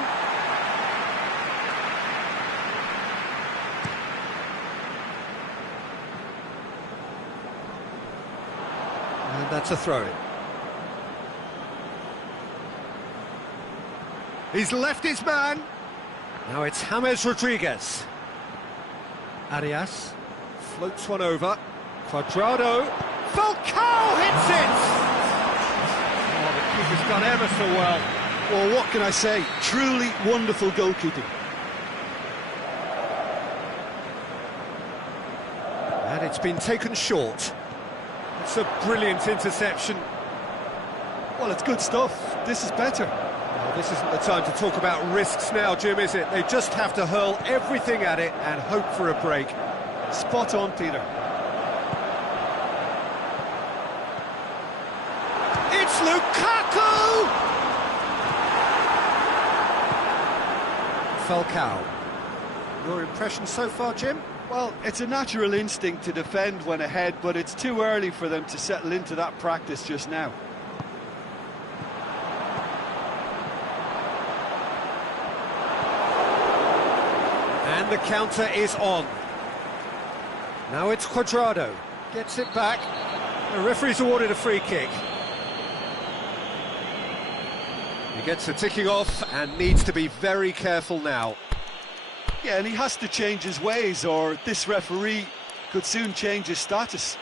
And that's a throw-in. He's left his man. Now it's James Rodriguez. Arias floats one over. Cuadrado. Falcao hits it! Oh, the keeper's done ever so well. Well, what can I say? Truly wonderful goalkeeping. And it's been taken short. It's a brilliant interception. Well, it's good stuff. This is better. Well, this isn't the time to talk about risks now, Jim, is it? They just have to hurl everything at it and hope for a break. Spot on, Peter. It's Lukaku! Falcao. Your impression so far, Jim? Well, it's a natural instinct to defend when ahead, but it's too early for them to settle into that practice just now. And the counter is on. Now it's Cuadrado. Gets it back. The referee's awarded a free kick. He gets the ticking off and needs to be very careful now. Yeah, and he has to change his ways, or this referee could soon change his status.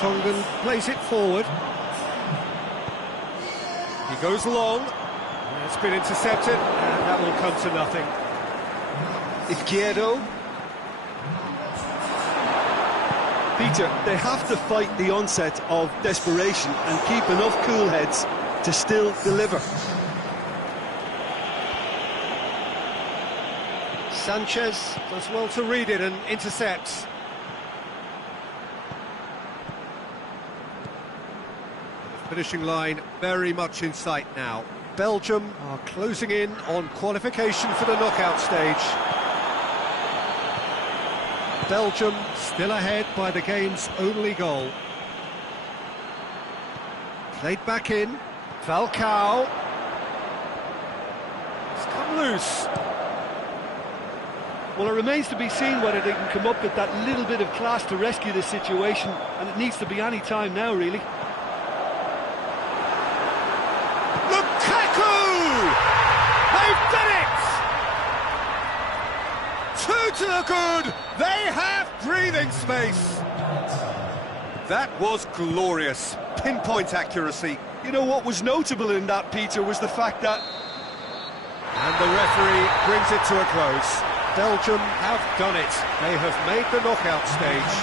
Tongan plays it forward. He goes long. It's been intercepted, and that will come to nothing. Izquierdo. Peter, they have to fight the onset of desperation and keep enough cool heads to still deliver. Sanchez does well to read it and intercepts. Finishing line very much in sight now. Belgium are closing in on qualification for the knockout stage. Belgium still ahead by the game's only goal. Played back in. Falcao. It's come loose. Well, it remains to be seen whether they can come up with that little bit of class to rescue the situation, and it needs to be any time now, really. They've done it! Two to the good! They have breathing space! That was glorious. Pinpoint accuracy. You know what was notable in that, Peter, was the fact that... And the referee brings it to a close. Belgium have done it. They have made the knockout stage.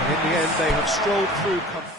And in the end, they have strolled through comfortably.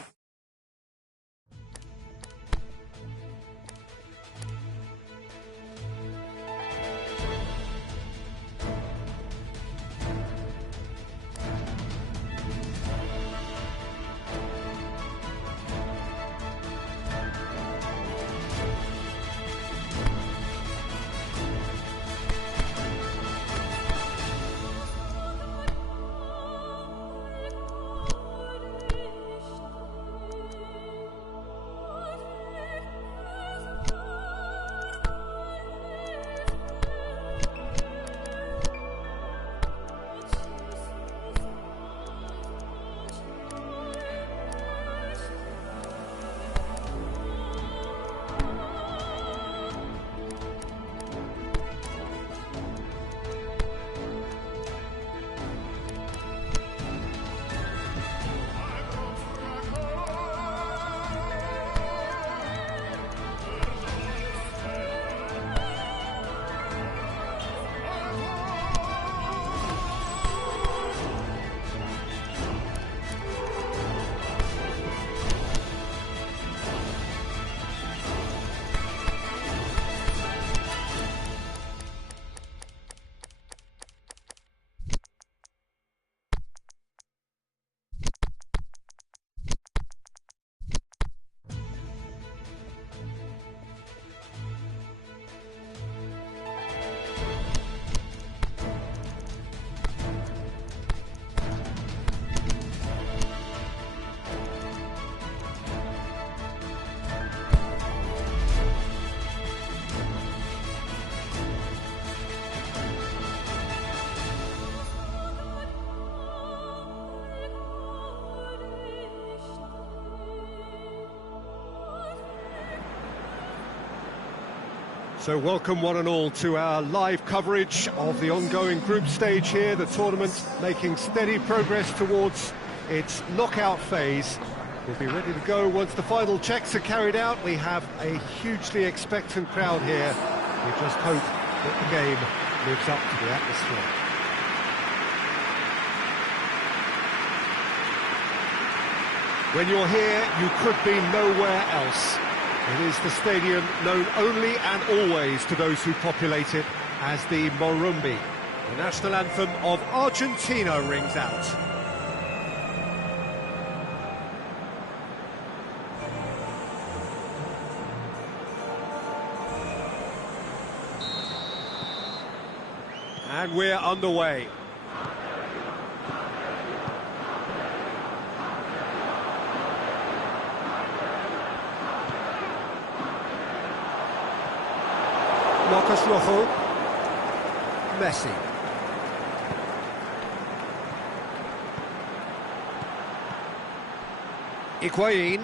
So welcome one and all to our live coverage of the ongoing group stage here, the tournament making steady progress towards its knockout phase. We'll be ready to go once the final checks are carried out. We have a hugely expectant crowd here. We just hope that the game lives up to the atmosphere. When you're here, you could be nowhere else. It is the stadium known only and always to those who populate it as the Morumbi. The national anthem of Argentina rings out. And we're underway. Marcos Rojo, Messi. Higuain.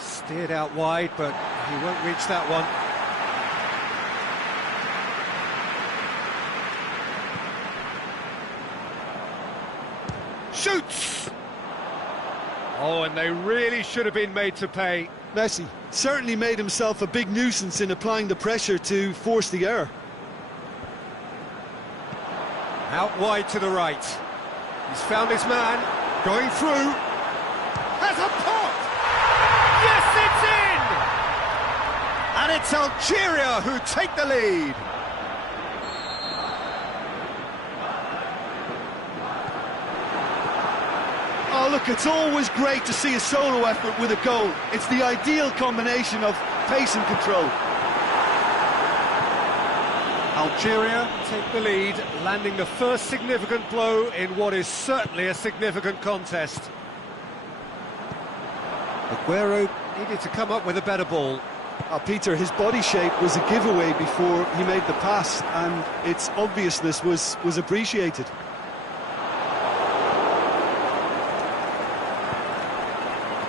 Steered out wide, but he won't reach that one. Shoots! Oh, and they really should have been made to pay. Messi certainly made himself a big nuisance in applying the pressure to force the error. Out wide to the right. He's found his man. Going through. Has a pot! Yes, it's in! And it's Algeria who take the lead. Oh, look, it's always great to see a solo effort with a goal. It's the ideal combination of pace and control. Algeria take the lead, landing the first significant blow in what is certainly a significant contest. Aguero needed to come up with a better ball. Peter, his body shape was a giveaway before he made the pass, and its obviousness was appreciated.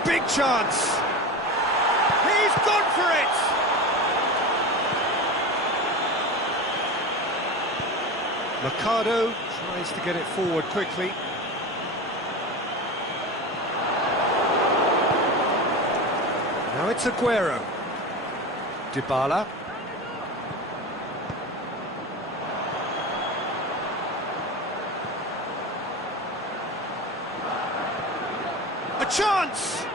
Big chance! He's gone for it! Mercado tries to get it forward quickly. Now it's Aguero. Dybala. A chance!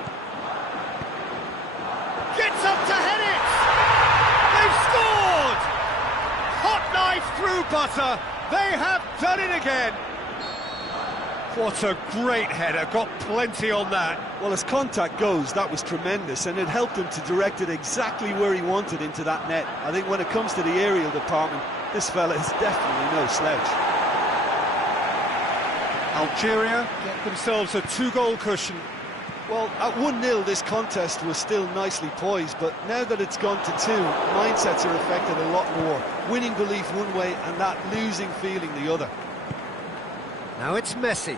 Gets up to head it! They've scored! Hot knife through butter! They have done it again! What a great header, got plenty on that. Well, as contact goes, that was tremendous, and it helped him to direct it exactly where he wanted into that net. I think when it comes to the aerial department, this fella is definitely no slouch. Algeria get themselves a 2-goal cushion. Well, at 1-0 this contest was still nicely poised, but now that it's gone to 2, mindsets are affected a lot more. Winning belief one way and that losing feeling the other. Now it's Messi.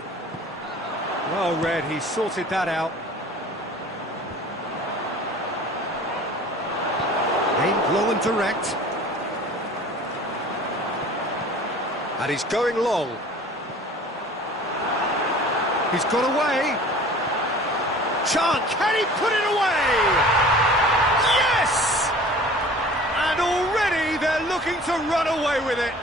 Well read, he sorted that out. Aimed low and direct. And he's going long. He's got away. Chance, can he put it away? Yes! And already they're looking to run away with it.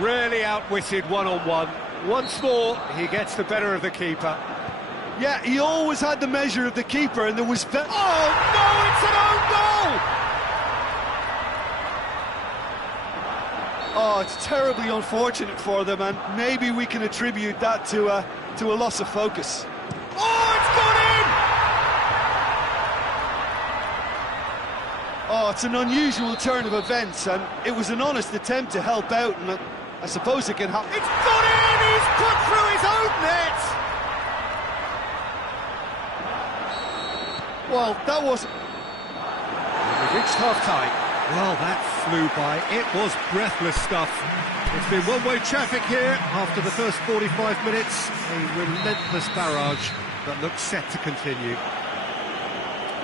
Really outwitted one-on-one. Once more, he gets the better of the keeper. Yeah, he always had the measure of the keeper, and there was... Oh, no, it's an own goal! Oh, it's terribly unfortunate for them, and maybe we can attribute that to a loss of focus. Oh, it's gone in! Oh, it's an unusual turn of events, and it was an honest attempt to help out, and I suppose it can happen. It's gone in! He's put through his own net! Well, that was... We reached half-time. Well, that flew by. It was breathless stuff. It's been one-way traffic here after the first 45 minutes. A relentless barrage that looks set to continue.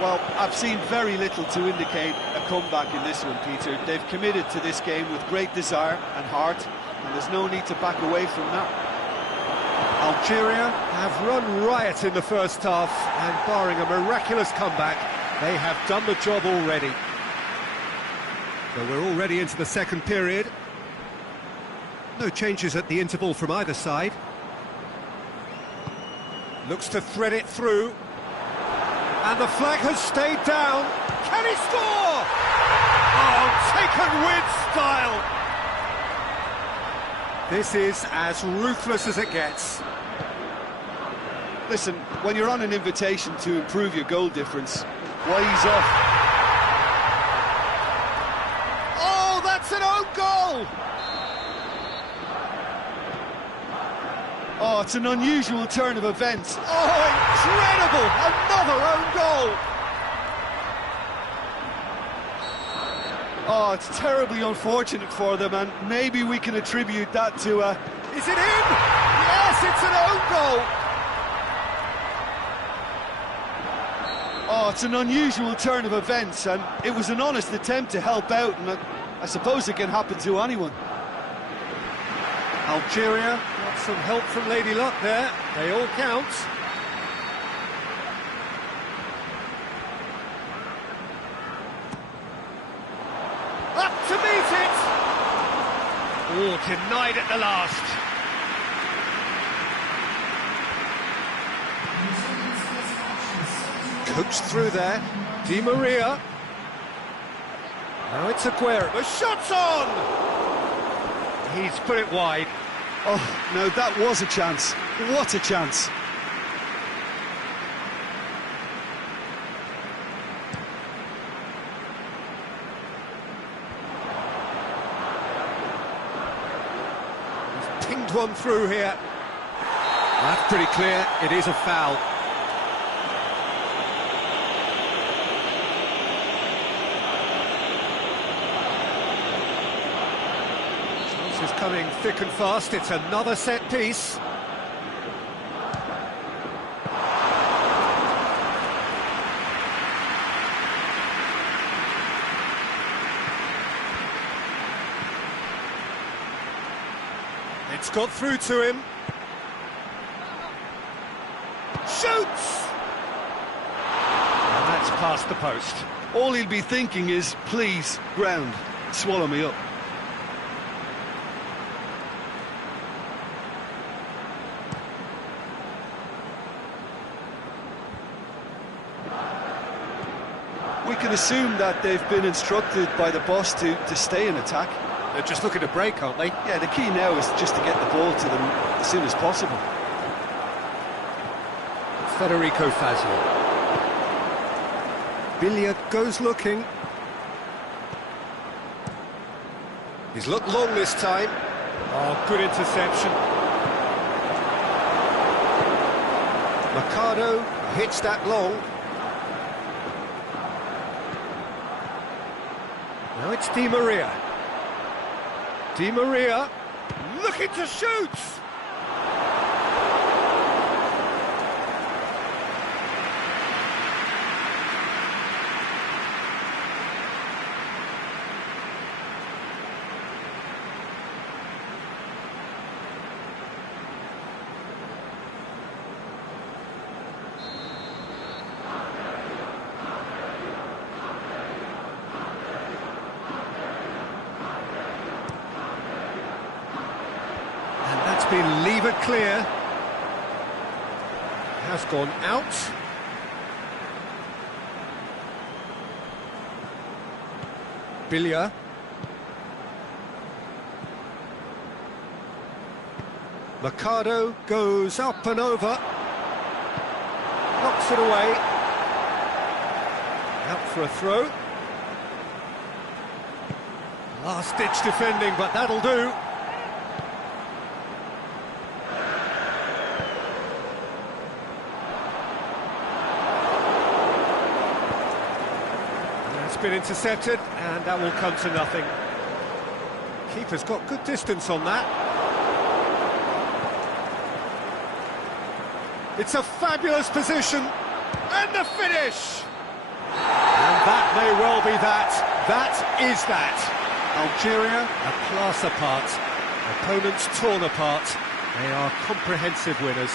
Well, I've seen very little to indicate a comeback in this one, Peter. They've committed to this game with great desire and heart, and there's no need to back away from that. Algeria have run riot in the first half, and barring a miraculous comeback, they have done the job already. So we're already into the second period. No changes at the interval from either side. Looks to thread it through. And the flag has stayed down. Can he score? Oh, taken with style. This is as ruthless as it gets. Listen, when you're on an invitation to improve your goal difference, why he's off? Oh, that's an own goal! Oh, it's an unusual turn of events. Oh, incredible! Another own goal! Oh, it's terribly unfortunate for them, and maybe we can attribute that to Is it in? Yes, it's an own goal! Oh, it's an unusual turn of events, and it was an honest attempt to help out, and I suppose it can happen to anyone. Algeria got some help from Lady Luck there. They all count. Up to meet it! Oh, denied at the last. Coached through there. Di Maria. Now it's Aguero. The shot's on! He's put it wide. Oh, no, that was a chance. What a chance. He's pinged one through here. That's pretty clear. It is a foul. Is coming thick and fast. It's another set piece. It's got through to him. Shoots! And that's past the post. All he'll be thinking is, please, ground, swallow me up. We can assume that they've been instructed by the boss to stay in attack. They're just looking to break, aren't they? Yeah, the key now is just to get the ball to them as soon as possible. Federico Fazio. Biglia goes looking. He's looked long this time. Oh, good interception. Mercado hits that long. Now it's Di Maria. Di Maria looking to shoot! Been levered clear. Has gone out. Biglia. Mercado goes up and over. Knocks it away. Out for a throw. Last-ditch defending, but that'll do. Been intercepted, and that will come to nothing. Keeper's got good distance on that. It's a fabulous position, and the finish! may well be that. That is that. Algeria, a class apart. Opponents torn apart. They are comprehensive winners.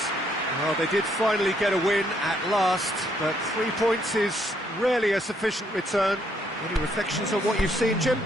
Well, they did finally get a win at last, but 3 points is rarely a sufficient return. Any reflections on what you've seen, Jim?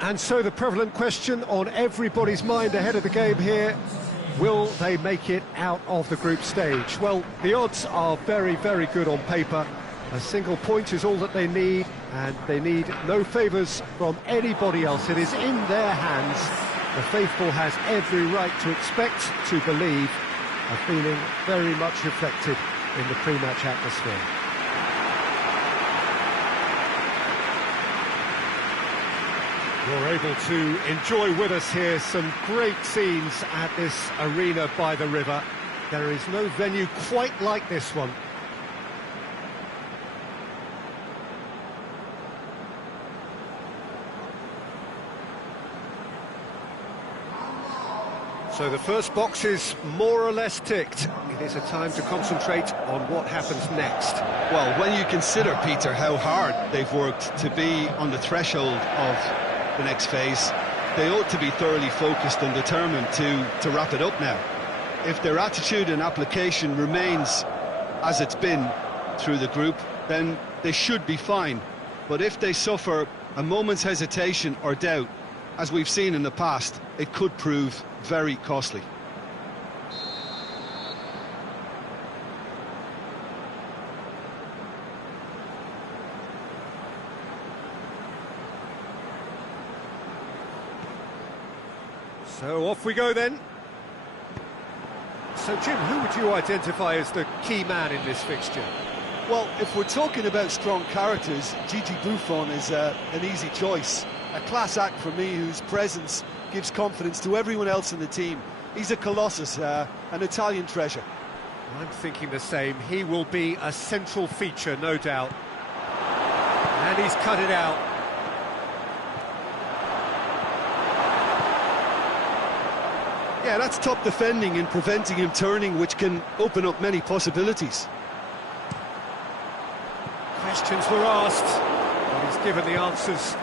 And so the prevalent question on everybody's mind ahead of the game here, will they make it out of the group stage? Well, the odds are very, very good on paper. A single point is all that they need, and they need no favours from anybody else. It is in their hands. The faithful has every right to expect, to believe, a feeling very much reflected in the pre-match atmosphere. You're able to enjoy with us here some great scenes at this arena by the river. There is no venue quite like this one. So the first box is more or less ticked. It is a time to concentrate on what happens next. Well, when you consider, Peter, how hard they've worked to be on the threshold of the next phase, they ought to be thoroughly focused and determined to wrap it up now. If their attitude and application remains as it's been through the group, then they should be fine. But if they suffer a moment's hesitation or doubt, as we've seen in the past, it could prove very costly. So off we go then. So Jim, who would you identify as the key man in this fixture? Well, if we're talking about strong characters, Gigi Buffon is an easy choice. A class act for me, whose presence gives confidence to everyone else in the team. He's a colossus, an Italian treasure. I'm thinking the same. He will be a central feature, no doubt. And he's cut it out. Yeah, that's top defending and preventing him turning, which can open up many possibilities. Questions were asked, but he's given the answers.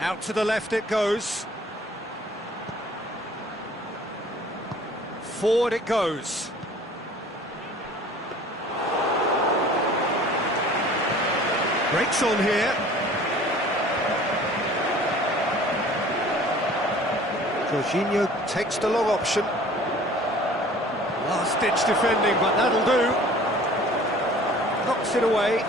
Out to the left it goes. Forward it goes. Breaks on here. Jorginho takes the long option. Last-ditch defending, but that'll do. Knocks it away.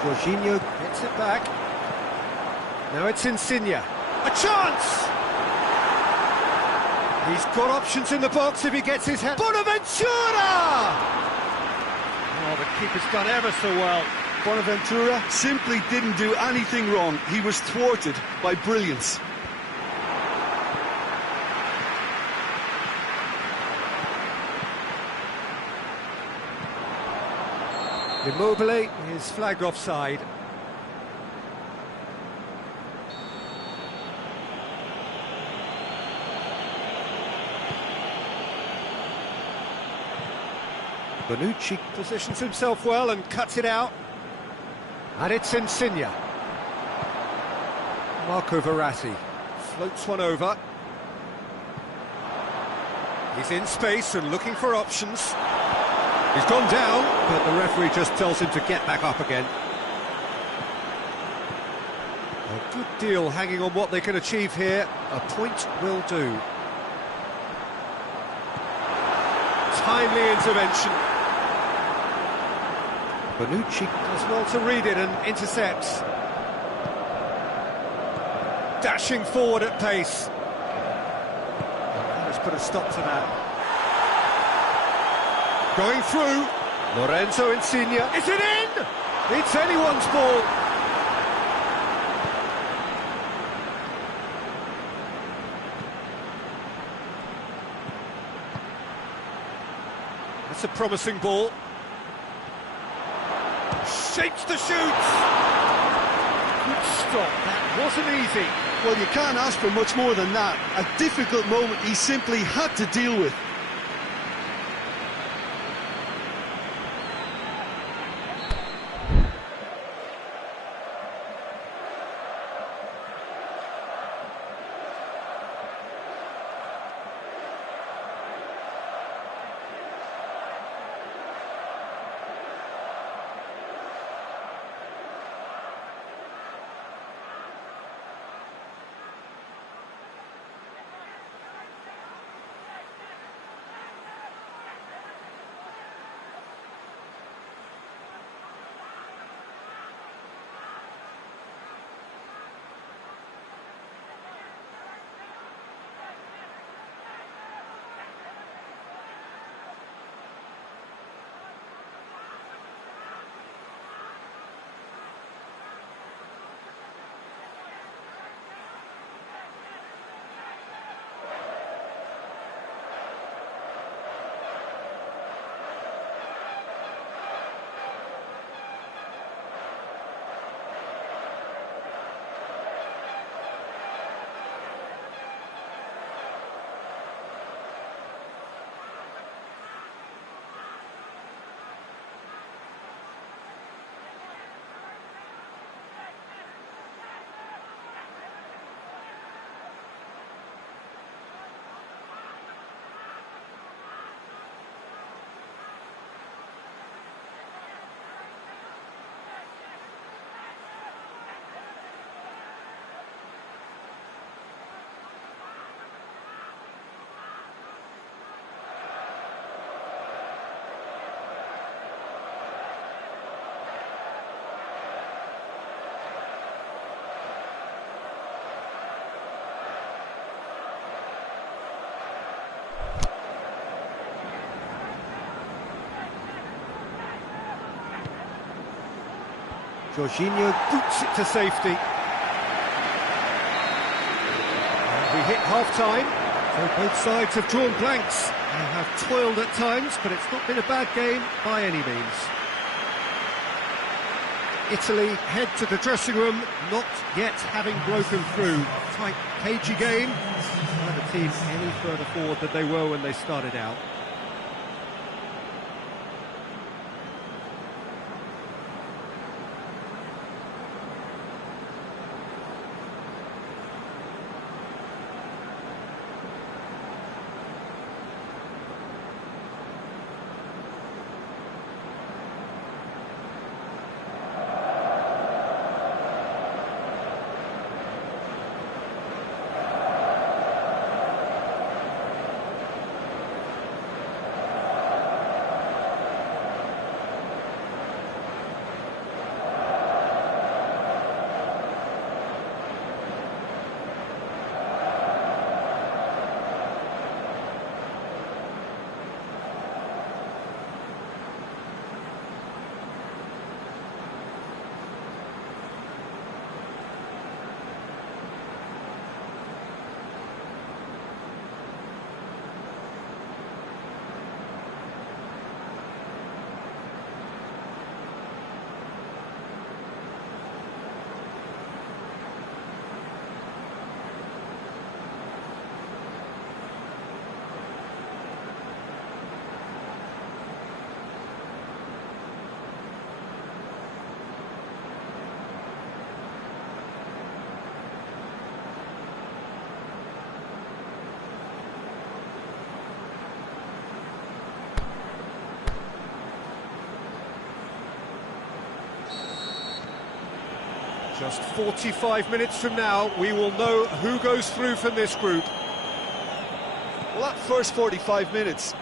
Jorginho Gets it back. Now it's Insigne. A chance! He's got options in the box if he gets his head. Bonaventura! Oh, the keeper's done ever so well. Bonaventura simply didn't do anything wrong. He was thwarted by brilliance. Immobile is flagged offside. Bonucci Positions himself well and cuts it out. And it's Insigne. Marco Verratti floats one over. He's in space and looking for options. He's gone down, but the referee just tells him to get back up again. A good deal hanging on what they can achieve here. A point will do. Timely intervention. Bonucci Does well to read it and intercepts. Dashing forward at pace. Let's put a stop to that. Going through. Lorenzo Insigne. Is it in? It's anyone's ball. That's a promising ball. Shapes the shoot. Good stop. That wasn't easy. Well, you can't ask for much more than that. A difficult moment he simply had to deal with. Jorginho Boots it to safety. And we hit half-time. So both sides have drawn blanks. They have toiled at times, but it's not been a bad game by any means. Italy head to the dressing room, not yet having broken through. Tight, cagey game. Neither team any further forward than they were when they started out. Just 45 minutes from now, we will know who goes through from this group. Well, that first 45 minutes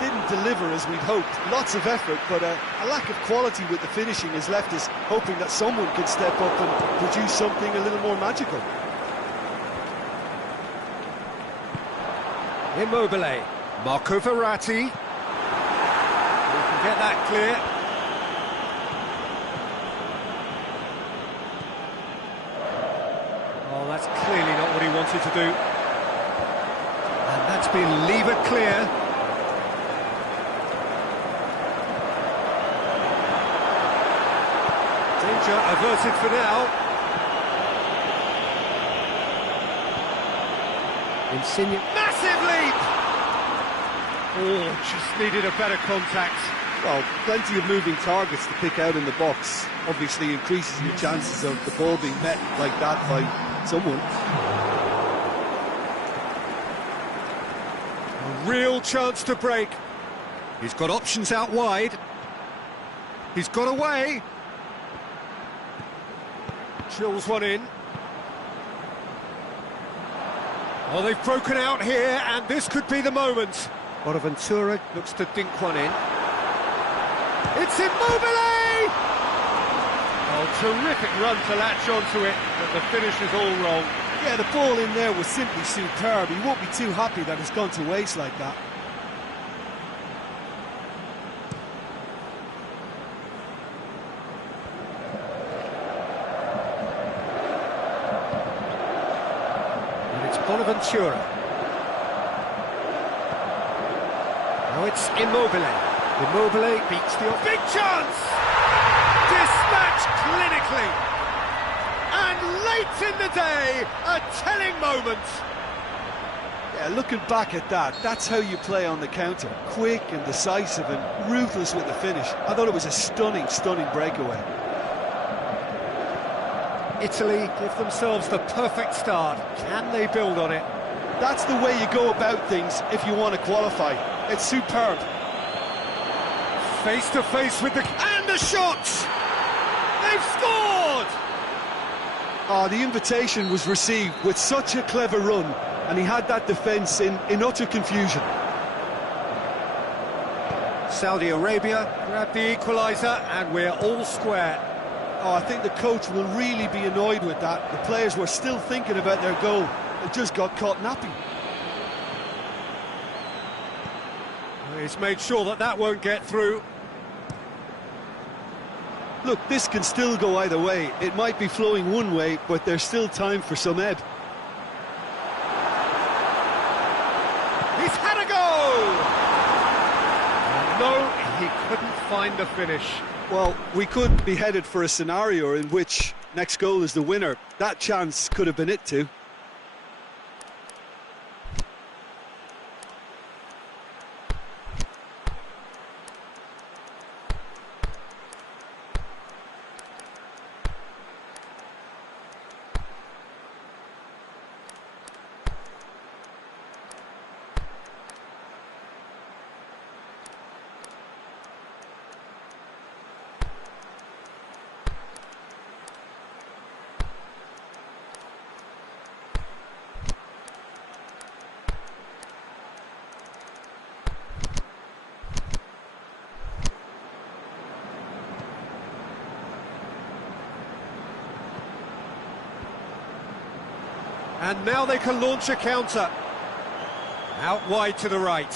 didn't deliver as we'd hoped. Lots of effort, but a lack of quality with the finishing has left us hoping that someone can step up and produce something a little more magical. Immobile, Marco Verratti. We can get that clear. Oh, that's clearly not what he wanted to do. And that's been levered clear. Danger averted for now. Insigne. Massive leap! Oh, just needed a better contact. Well, plenty of moving targets to pick out in the box. Obviously increases your chances of the ball being met like that by someone. A real chance to break. He's got options out wide. He's got away. Drills one in. Oh, they've broken out here, and this could be the moment. Bonaventura. Looks to dink one in. It's Immobile! Oh, terrific run to latch onto it, but the finish is all wrong. Yeah, the ball in there was simply superb. He won't be too happy that it's gone to waste like that. And it's Bonaventura. Now it's Immobile. Immobile. Beats the big chance! Dispatched clinically! And late in the day, a telling moment! Yeah, looking back at that, that's how you play on the counter. Quick and decisive and ruthless with the finish. I thought it was a stunning, stunning breakaway. Italy give themselves the perfect start. Can they build on it? That's the way you go about things if you want to qualify. It's superb. Face to face with the... And the shots! They've scored! Oh, the invitation was received with such a clever run, and he had that defence in utter confusion. Saudi Arabia grabbed the equaliser, and we're all square. Oh, I think the coach will really be annoyed with that. The players were still thinking about their goal. It just got caught napping. He's made sure that that won't get through. Look, this can still go either way. It might be flowing one way, but there's still time for some ebb. He's had a go! No, he couldn't find the finish. Well, we could be headed for a scenario in which next goal is the winner. That chance could have been it too. And now they can launch a counter. Out wide to the right.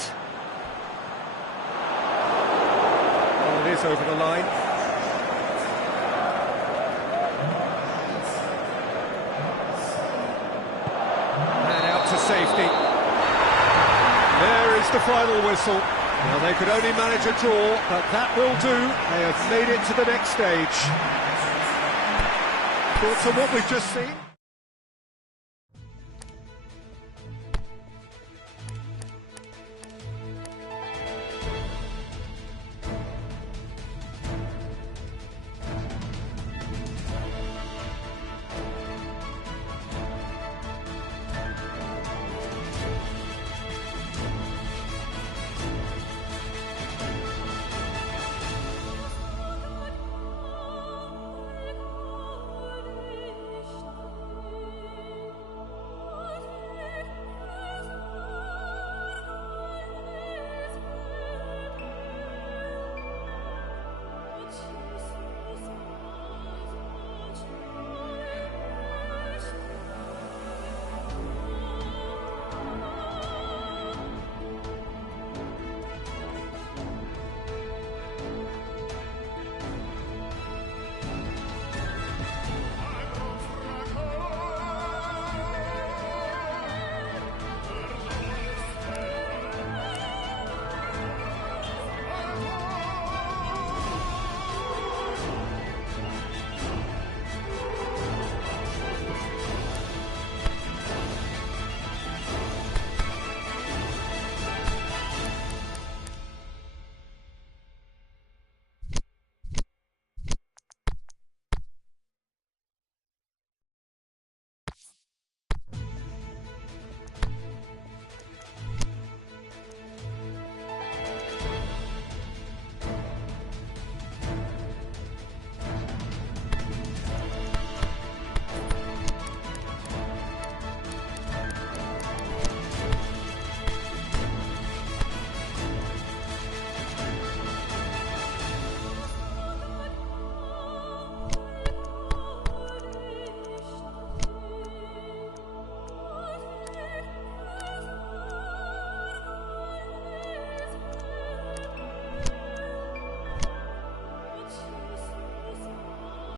Oh, it is over the line. And out to safety. There is the final whistle. Now they could only manage a draw, but that will do. They have made it to the next stage. Thoughts on what we've just seen?